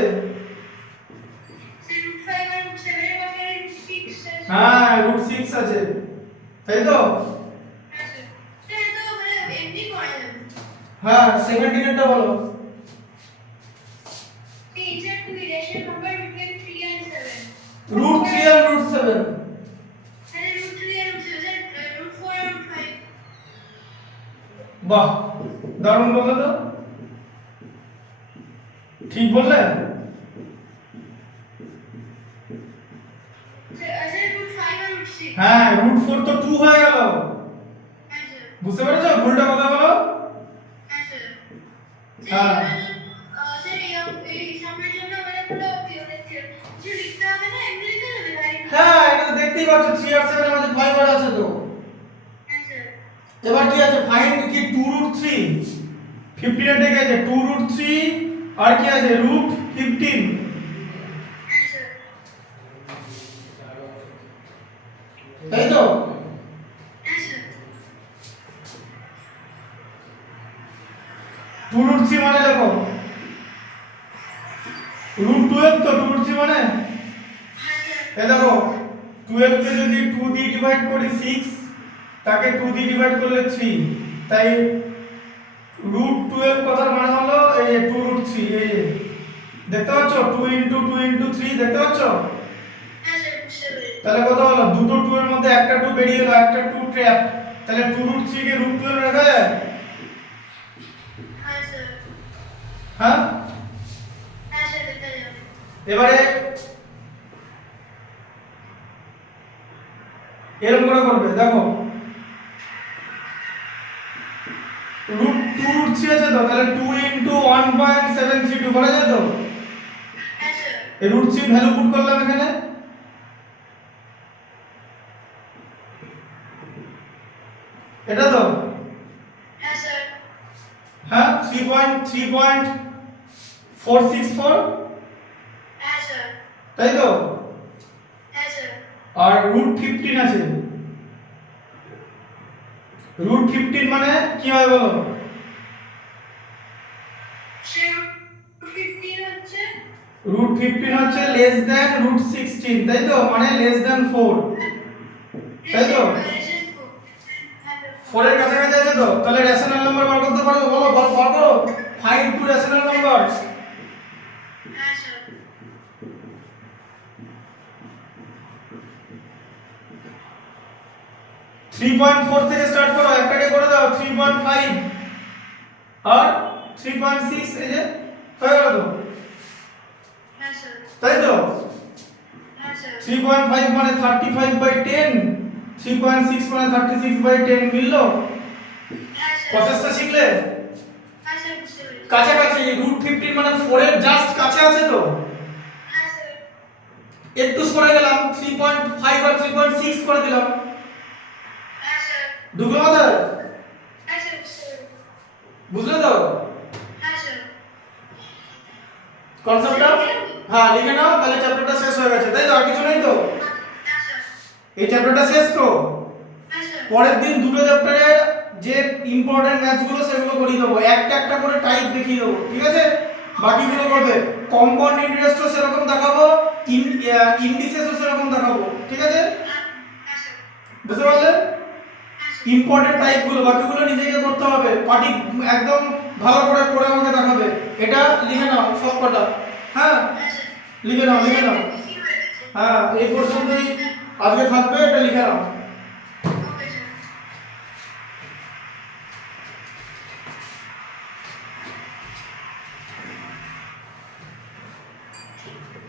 So root 5 and root 7 এর মধ্যে root 6 আছে। হ্যাঁ √6 আছে, তাই তো? হ্যাঁ স্যার। স্যার তো মানে এমনি করা যাবে। হ্যাঁ 17 এরটা বলো। The insert two irrational number between 3 and 7. √3 R √7, And then root 3 and root 7, root 4 and root 5. বাহ দারুণ বললে তো, ঠিক বললে? Sir, root 5 and root 6. হ্যাঁ √4 তো 2 হয়ে গেল, হ্যাঁ স্যার। বুঝতে পেরেছো ভুলটা কথা বলো? হ্যাঁ স্যার। হ্যাঁ। স্যার এই সামনের জন্য মানে কোনো কিছু লিখতে হবে না, এমনি লিখে দেবে তাই? হ্যাঁ এটা তো দেখতেই পাচ্ছ 3 আর 7 এর মধ্যে 5 আর আছে তো। হ্যাঁ স্যার। এবার কি আছে? ফাইন্ড কি 2√3, 15 এর থেকে আছে 2√3 আর কি আছে √15, হ্যাঁ স্যার। তাই তো? হ্যাঁ স্যার। 2√3 মানে দেখো √12 তো 2√3 মানে, হ্যাঁ স্যার। এই দেখো 12 কে যদি 2 দিয়ে ডিভাইড করি 6, তাকে 2 দিয়ে ডিভাইড করলে 3, তাই √12 কথার মানে হলো এই 2√3, এই যে দেখতে পাচ্ছ 2 * 2 * 3 দেখতে পাচ্ছ? হ্যাঁ স্যার বুঝতে পেরেছি। তাহলে কত হলো? দুটো 2 এর মধ্যে একটা 2 বেরিয়ে গেল, একটা 2 ট্র্যাপ, তাহলে 2√3 কে √12 রাখা যায়? হ্যাঁ স্যার। হ্যাঁ হ্যাঁ স্যার দেখা যাবে। এবারে এরকম করে করবে, দেখো √2√3 আছে তো, তাহলে 2 * 1.732 করা যায় তো? হ্যাঁ স্যার। এই √3 ভ্যালু পুট করলাম এখানে, এটা তো? হ্যাঁ স্যার। হ্যাঁ 3.464, হ্যাঁ স্যার। তাই তো? হ্যাঁ স্যার। আর √15 আছে, √15 মানে কি হয় বলো? স্যার 15 হচ্ছে √15 হচ্ছে লেস দ্যান √16, তাই তো? মানে লেস দ্যান 4, তাই তো? 4 এর কাছাকাছি আছে তো? তাহলে রেশনাল নাম্বার বার করতে পারো, বলো বার করো, ফাইন্ড টু রেশনাল নাম্বার। হ্যাঁ স্যার। 3.4 থেকে স্টার্ট করো, একটাকে করে দাও 3.5 আর 3.6, এই যে হয়ে গেল তো, হ্যাঁ স্যার। তাই তো? হ্যাঁ স্যার। 3.5 মানে 35/10, 3.6 মানে 36/10 মিললো। হ্যাঁ স্যার। প্রসেসটা শিখলে? হ্যাঁ স্যার বুঝতে পেরেছি। কাছাকাছি, √15 মানে 4 এর জাস্ট কাছে আছে তো, হ্যাঁ স্যার। একটু সরে গেলাম 3.5 আর 3.6 করে দিলাম, হ্যাঁ স্যার। দুটো কথা হ্যাঁ স্যার বুঝতে পেরেছি। বুঝলে তো হ্যাঁ স্যার। কনসেপ্টটা? হ্যাঁ লিখে নাও, তাহলে চ্যাপ্টারটা শেষ হয়ে গেছে, তাই তো? আর কিছু নেই তো? হ্যাঁ স্যার। এই চ্যাপ্টারটা শেষ তো? হ্যাঁ স্যার। পরের দিন দুটো চ্যাপ্টারের যে ইম্পর্টেন্ট ম্যাথগুলো সেগুলো করিয়ে দেবো, একটা একটা করে টাইপ দেখিয়ে দেবো, ঠিক আছে? বাকিগুলো করবে, কম্পাউন্ড ইন্টারেস্টও সেরকম দেখাবো, ইন্ডিসেসও সেরকম দেখাবো, ঠিক আছে? হ্যাঁ স্যার। বুঝতে পারলে? হ্যাঁ স্যার। ইম্পর্টেন্ট টাইপগুলো, বাকিগুলো নিজেকে করতে হবে, পার্টি একদম ভালো করে করে আমাকে দেখাবে। এটা লিখে নাও সব কটা, হ্যাঁ হ্যাঁ স্যার। লিখে নাও, লিখে নাও। কি হয়ে গেছে? হ্যাঁ এই পর্যন্তই আজকে থাকবে, এটা লিখে নাও। Okay sir. ঠিক